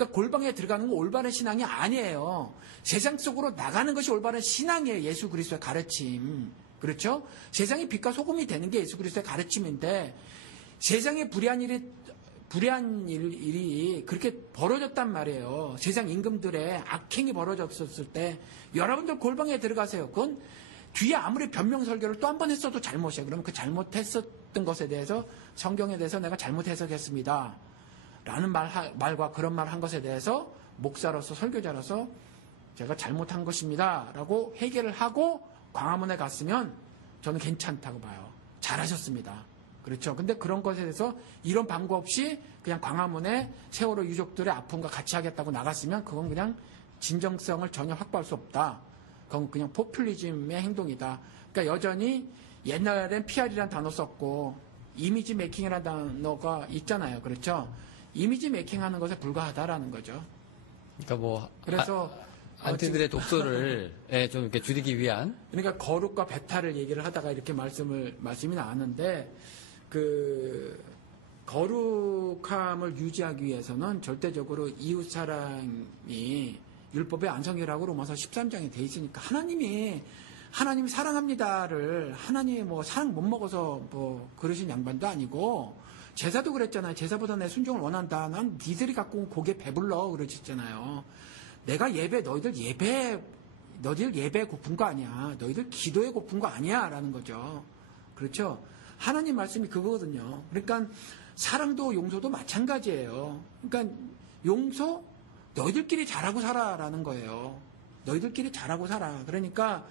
그러니까 골방에 들어가는 건 올바른 신앙이 아니에요. 세상 속으로 나가는 것이 올바른 신앙이에요. 예수 그리스도의 가르침. 그렇죠? 세상이 빛과 소금이 되는 게 예수 그리스도의 가르침인데 세상에 불의한 일이 그렇게 벌어졌단 말이에요. 세상 임금들의 악행이 벌어졌을 때 여러분들 골방에 들어가세요. 그건 뒤에 아무리 변명 설교를 또 한 번 했어도 잘못이에요. 그러면 그 잘못했었던 것에 대해서 성경에 대해서 내가 잘못 해석했습니다. 라는 말과 그런 말 한 것에 대해서 목사로서 설교자로서 제가 잘못한 것입니다. 라고 해결을 하고 광화문에 갔으면 저는 괜찮다고 봐요. 잘하셨습니다. 그렇죠. 근데 그런 것에 대해서 이런 방법 없이 그냥 광화문에 세월호 유족들의 아픔과 같이 하겠다고 나갔으면 그건 그냥 진정성을 전혀 확보할 수 없다. 그건 그냥 포퓰리즘의 행동이다. 그러니까 여전히 옛날엔 PR이라는 단어 썼고 이미지 메이킹이라는 단어가 있잖아요. 그렇죠. 이미지 메이킹하는 것에 불과하다라는 거죠. 그러니까 뭐 그래서 안티들의 독소를 좀 이렇게 줄이기 위한. 그러니까 거룩과 배탈을 얘기를 하다가 이렇게 말씀이 나왔는데 그 거룩함을 유지하기 위해서는 절대적으로 이웃 사랑이 율법의 안성이라고 로마서 13장에 돼 있으니까 하나님이 사랑합니다를 하나님이 뭐 사랑 못 먹어서 뭐 그러신 양반도 아니고 제사도 그랬잖아요. 제사보다 내 순종을 원한다. 난 니들이 갖고 온 고기에 배불러 그러셨잖아요. 내가 너희들 예배 고픈 거 아니야. 너희들 기도에 고픈 거 아니야. 라는 거죠. 그렇죠. 하나님 말씀이 그거거든요. 그러니까 사랑도 용서도 마찬가지예요. 그러니까 용서 너희들끼리 잘하고 살아라는 거예요. 너희들끼리 잘하고 살아. 그러니까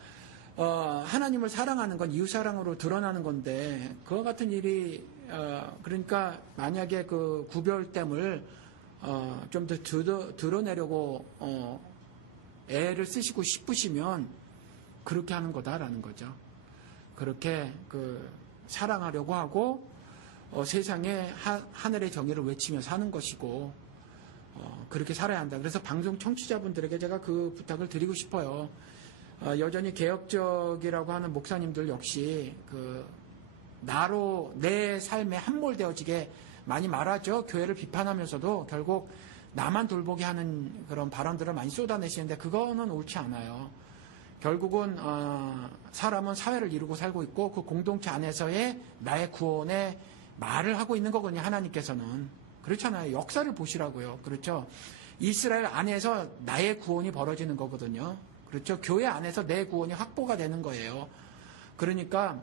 하나님을 사랑하는 건 이웃사랑으로 드러나는 건데 그와 같은 일이 그러니까 만약에 그 구별됨을 좀 더 드러내려고 애를 쓰시고 싶으시면 그렇게 하는 거다라는 거죠. 그렇게 사랑하려고 하고 세상에 하늘의 정의를 외치며 사는 것이고 그렇게 살아야 한다. 그래서 방송 청취자분들에게 제가 그 부탁을 드리고 싶어요. 여전히 개혁적이라고 하는 목사님들 역시 나로 내 삶에 함몰되어지게 많이 말하죠. 교회를 비판하면서도 결국 나만 돌보게 하는 그런 발언들을 많이 쏟아내시는데 그거는 옳지 않아요. 결국은 사람은 사회를 이루고 살고 있고 그 공동체 안에서의 나의 구원의 말을 하고 있는 거거든요. 하나님께서는. 그렇잖아요. 역사를 보시라고요. 그렇죠. 이스라엘 안에서 나의 구원이 벌어지는 거거든요. 그렇죠. 교회 안에서 내 구원이 확보가 되는 거예요. 그러니까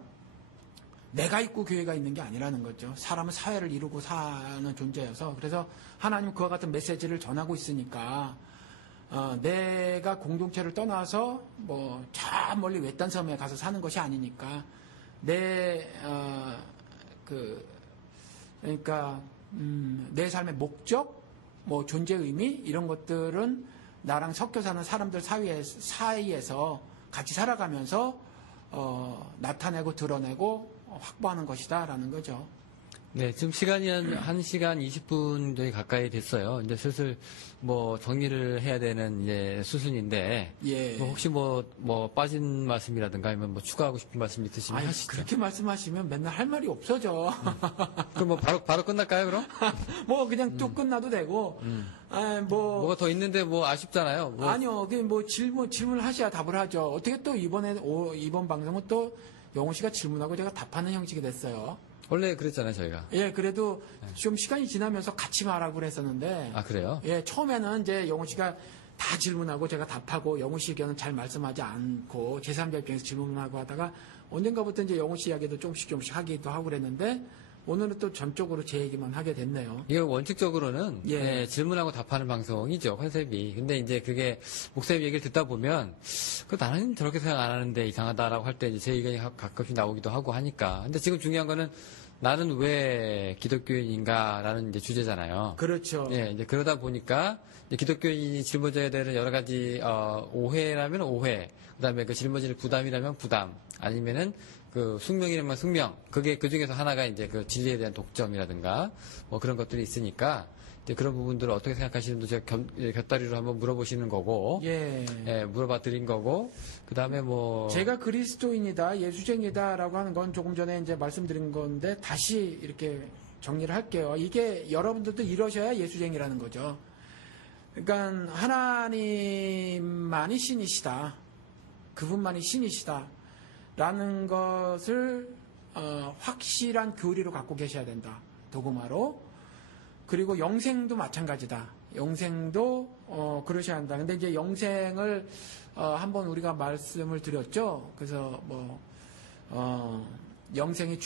내가 있고 교회가 있는 게 아니라는 거죠. 사람은 사회를 이루고 사는 존재여서 그래서 하나님 그와 같은 메시지를 전하고 있으니까 내가 공동체를 떠나서 뭐 저 멀리 외딴 섬에 가서 사는 것이 아니니까 그러니까 내 삶의 목적, 뭐 존재 의미 이런 것들은 나랑 섞여 사는 사람들 사이에서 같이 살아가면서 나타내고 드러내고 확보하는 것이다라는 거죠. 네, 지금 시간이 한 1시간 20분 정도 가까이 됐어요. 이제 슬슬 뭐 정리를 해야 되는 이제 수순인데, 예. 뭐 혹시 뭐 빠진 말씀이라든가 아니면 뭐 추가하고 싶은 말씀 있으시면 아니, 하시죠. 그렇게 말씀하시면 맨날 할 말이 없어져. 그럼 뭐 바로 끝날까요, 그럼? 뭐 그냥 쭉 끝나도 되고, 뭐가 더 있는데 뭐 아쉽잖아요. 뭐. 아니요, 뭐 질문을 하셔야 답을 하죠. 어떻게 또 이번 방송은 또 영호 씨가 질문하고 제가 답하는 형식이 됐어요. 원래 그랬잖아요, 저희가. 예, 그래도 좀 시간이 지나면서 같이 말하고 그랬었는데. 아, 그래요? 예, 처음에는 이제 영호 씨가 다 질문하고 제가 답하고 영호 씨 의견은 잘 말씀하지 않고 제3자 입장에서 질문하고 하다가 언젠가부터 이제 영호 씨 이야기도 조금씩 하기도 하고 그랬는데 오늘은 또 전적으로 제 얘기만 하게 됐네요. 이게 원칙적으로는 예. 질문하고 답하는 방송이죠, 컨셉이. 근데 이제 그게 목사님 얘기를 듣다 보면 나는 저렇게 생각 안 하는데 이상하다라고 할 때 이제 제 의견이 가끔씩 나오기도 하고 하니까. 근데 지금 중요한 거는 나는 왜 기독교인인가라는 이제 주제잖아요. 그렇죠. 예, 이제 그러다 보니까 이제 기독교인이 짊어져야 되는 여러 가지 오해라면 오해, 그다음에 그 짊어지는 부담이라면 부담, 아니면은 그 숙명이라면 숙명, 그게 그 중에서 하나가 이제 그 진리에 대한 독점이라든가 뭐 그런 것들이 있으니까 이제 그런 부분들을 어떻게 생각하시는지 제가 곁다리로 한번 물어보시는 거고, 예. 물어봐 드린 거고, 그 다음에 뭐 제가 그리스도인이다, 예수쟁이다라고 하는 건 조금 전에 이제 말씀드린 건데 다시 이렇게 정리를 할게요. 이게 여러분들도 이러셔야 예수쟁이라는 거죠. 그러니까 하나님만이 신이시다. 그분만이 신이시다. 라는 것을 확실한 교리로 갖고 계셔야 된다. 도구마로. 그리고 영생도 마찬가지다. 영생도 그러셔야 한다. 근데 이제 영생을 한번 우리가 말씀을 드렸죠. 그래서 영생이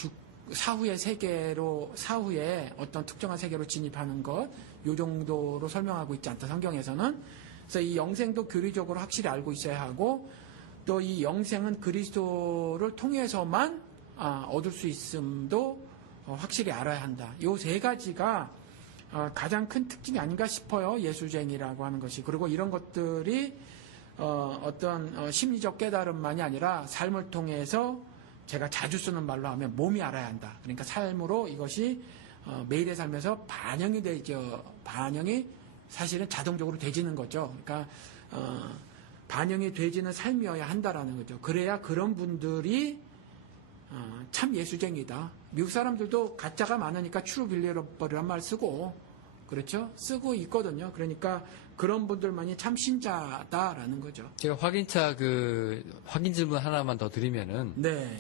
사후의 세계로 사후에 어떤 특정한 세계로 진입하는 것, 요 정도로 설명하고 있지 않다. 성경에서는. 그래서 이 영생도 교리적으로 확실히 알고 있어야 하고, 또 이 영생은 그리스도를 통해서만 얻을 수 있음도 확실히 알아야 한다. 요 세 가지가 가장 큰 특징이 아닌가 싶어요. 예수쟁이라고 하는 것이. 그리고 이런 것들이 어떤 심리적 깨달음만이 아니라 삶을 통해서 제가 자주 쓰는 말로 하면 몸이 알아야 한다. 그러니까 삶으로 이것이 매일의 삶에서 반영이 되죠. 반영이 사실은 자동적으로 되지는 거죠. 그러니까 반영이 되지는 삶이어야 한다라는 거죠. 그래야 그런 분들이 참 예수쟁이다. 미국 사람들도 가짜가 많으니까 트루 빌리버리란 말 쓰고, 그렇죠? 쓰고 있거든요. 그러니까 그런 분들만이 참 신자다라는 거죠. 제가 확인 질문 하나만 더 드리면은. 네.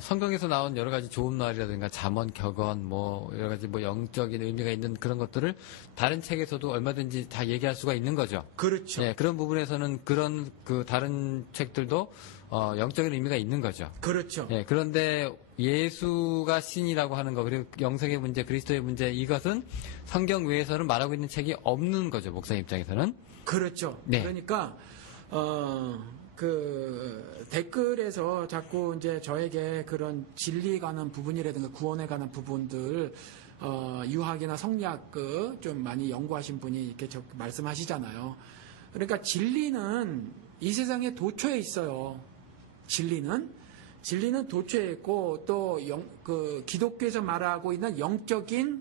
성경에서 나온 여러 가지 좋은 말이라든가 잠언, 격언, 여러 가지 영적인 의미가 있는 그런 것들을 다른 책에서도 얼마든지 다 얘기할 수가 있는 거죠. 그렇죠. 네, 그런 부분에서는 그런 다른 책들도 영적인 의미가 있는 거죠. 그렇죠. 네, 그런데 예수가 신이라고 하는 거, 그리고 영생의 문제, 그리스도의 문제, 이것은 성경 외에서는 말하고 있는 책이 없는 거죠. 목사 입장에서는. 그렇죠. 네. 그러니까 댓글에서 자꾸 이제 저에게 그런 진리에 관한 부분이라든가 구원에 관한 부분들, 유학이나 성리학 좀 많이 연구하신 분이 이렇게 말씀하시잖아요. 그러니까 진리는 이 세상에 도처에 있어요. 진리는 도처에 있고, 또 기독교에서 말하고 있는 영적인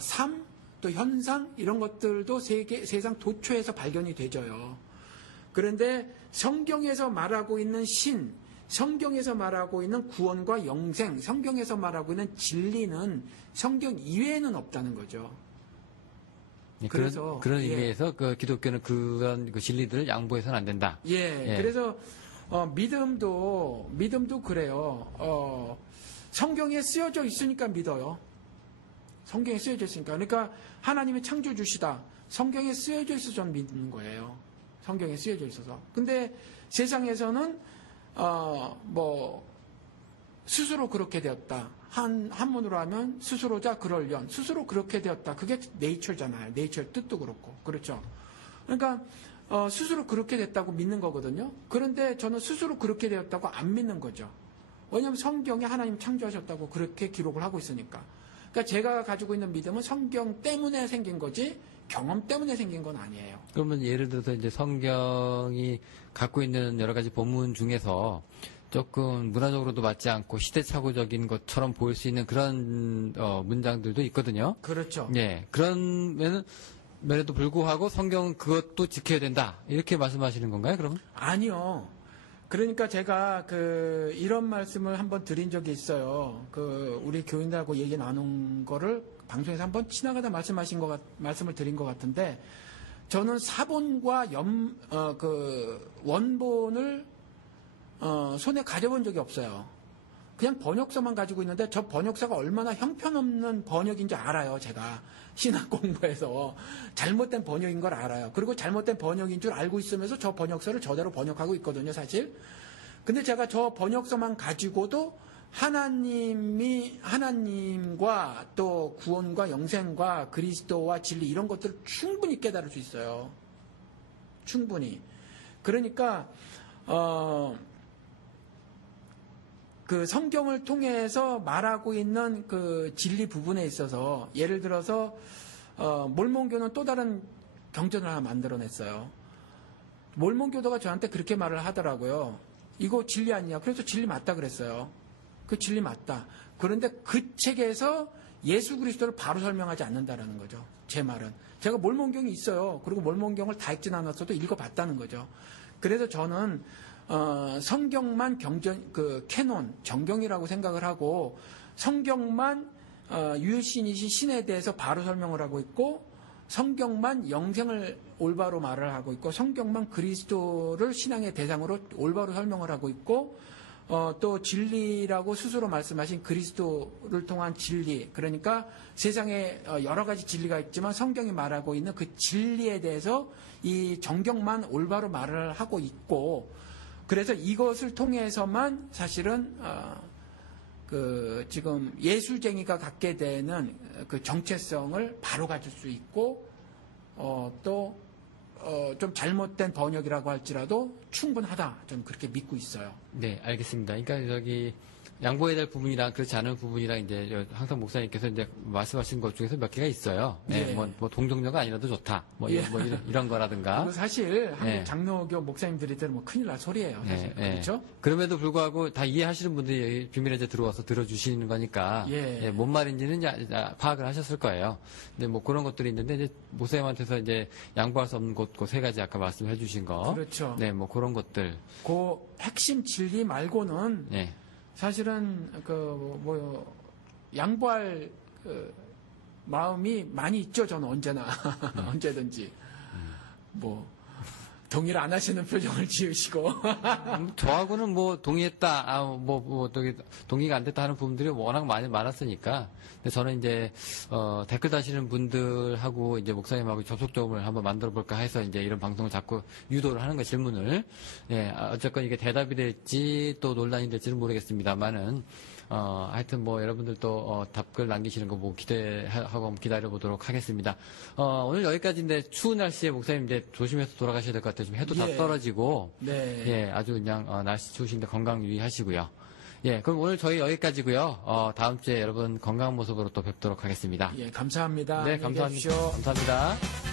삶, 또 현상, 이런 것들도 세상 도처에서 발견이 되져요. 그런데 성경에서 말하고 있는 신, 성경에서 말하고 있는 구원과 영생, 성경에서 말하고 있는 진리는 성경 이외에는 없다는 거죠. 네, 그래서 그런 의미에서 기독교는 그런 진리들을 양보해서는 안 된다. 예. 그래서 믿음도 그래요. 성경에 쓰여져 있으니까 믿어요. 성경에 쓰여져 있으니까. 그러니까 하나님의 창조주시다. 성경에 쓰여져 있어서 전 믿는 거예요. 성경에 쓰여져 있어서. 근데 세상에서는 스스로 그렇게 되었다. 한문으로 하면 스스로자 그럴련. 스스로 그렇게 되었다. 그게 네이처잖아요. 네이처의 뜻도 그렇고. 그렇죠. 그러니까 스스로 그렇게 됐다고 믿는 거거든요. 그런데 저는 스스로 그렇게 되었다고 안 믿는 거죠. 왜냐하면 성경에 하나님 창조하셨다고 그렇게 기록을 하고 있으니까. 그러니까 제가 가지고 있는 믿음은 성경 때문에 생긴 거지 경험 때문에 생긴 건 아니에요. 그러면 예를 들어서 이제 성경이 갖고 있는 여러 가지 본문 중에서 조금 문화적으로도 맞지 않고 시대착오적인 것처럼 보일 수 있는 그런 문장들도 있거든요. 그렇죠. 예, 그런면에도 불구하고 성경은 그것도 지켜야 된다. 이렇게 말씀하시는 건가요, 그러면? 아니요. 그러니까 제가 이런 말씀을 한번 드린 적이 있어요. 우리 교인들하고 얘기 나눈 거를 방송에서 한번 지나가다 말씀을 드린 것 같은데, 저는 사본과 원본을 손에 가져본 적이 없어요. 그냥 번역서만 가지고 있는데 저 번역서가 얼마나 형편없는 번역인지 알아요. 제가 신학 공부해서 잘못된 번역인 걸 알아요. 그리고 잘못된 번역인 줄 알고 있으면서 저 번역서를 저대로 번역하고 있거든요, 사실. 근데 제가 저 번역서만 가지고도 하나님과 또 구원과 영생과 그리스도와 진리 이런 것들을 충분히 깨달을 수 있어요. 충분히. 그러니까 성경을 통해서 말하고 있는 진리 부분에 있어서, 예를 들어서 몰몬교는 또 다른 경전을 하나 만들어냈어요. 몰몬교도가 저한테 그렇게 말을 하더라고요. 이거 진리 아니냐? 그래서 진리 맞다 그랬어요. 그 진리 맞다. 그런데 그 책에서 예수 그리스도를 바로 설명하지 않는다라는 거죠. 제 말은. 제가 몰몬경이 있어요. 그리고 몰몬경을 다 읽진 않았어도 읽어봤다는 거죠. 그래서 저는 성경만 캐논, 정경이라고 생각을 하고, 성경만 유일신이신 신에 대해서 바로 설명을 하고 있고, 성경만 영생을 올바로 말을 하고 있고 성경만 그리스도를 신앙의 대상으로 올바로 설명을 하고 있고 또 진리라고 스스로 말씀하신 그리스도를 통한 진리, 그러니까 세상에 여러 가지 진리가 있지만 성경이 말하고 있는 그 진리에 대해서 이 정경만 올바로 말을 하고 있고, 그래서 이것을 통해서만 사실은 지금 예술쟁이가 갖게 되는 그 정체성을 바로 가질 수 있고 또 좀 잘못된 번역이라고 할지라도 충분하다, 좀 그렇게 믿고 있어요. 네, 알겠습니다. 그러니까 저기 양보해야 될 부분이랑 그렇지 않은 부분이랑 이제 항상 목사님께서 이제 말씀하신 것 중에서 몇 개가 있어요. 네, 예. 뭐 동정녀가 아니라도 좋다. 뭐, 예. 뭐 이런 거라든가. 그리고 사실 한국 네. 장로교 목사님들이 들으면 큰일 날 소리예요. 사실. 네, 그렇죠? 그럼에도 불구하고 다 이해하시는 분들이 비밀에 이제 들어와서 들어주시는 거니까 예. 뭔 말인지는 이제 파악을 하셨을 거예요. 근데 뭐 그런 것들이 있는데 이제 목사님한테서 이제 양보할 수 없는 곳, 그 세 가지 아까 말씀해 주신 거. 그렇죠. 네, 뭐 그런 것들. 그 핵심 진리 말고는 네. 사실은 양보할 마음이 많이 있죠. 저는 언제나 언제든지 뭐 동의를 안 하시는 표정을 지으시고 저하고는 뭐 동의했다, 동의가 안 됐다 하는 부분들이 워낙 많았으니까. 근데 저는 이제 댓글 다시는 분들하고 이제 목사님하고 접촉점을 한번 만들어 볼까 해서 이제 이런 방송을 자꾸 유도를 하는 거, 질문을. 예, 어쨌건 이게 대답이 될지 또 논란이 될지는 모르겠습니다만은. 하여튼 뭐 여러분들도 답글 남기시는 거 보고 기대하고 기다려 보도록 하겠습니다. 오늘 여기까지인데 추운 날씨에 목사님 이제 조심해서 돌아가셔야 될 것 같아요. 지금 해도 다 예. 떨어지고. 네. 예, 아주 그냥 날씨 추우신데 건강 유의하시고요. 예, 그럼 오늘 저희 여기까지고요. 다음 주에 여러분 건강한 모습으로 또 뵙도록 하겠습니다. 예, 감사합니다. 네, 안녕히 감사합니다. 계십시오. 감사합니다.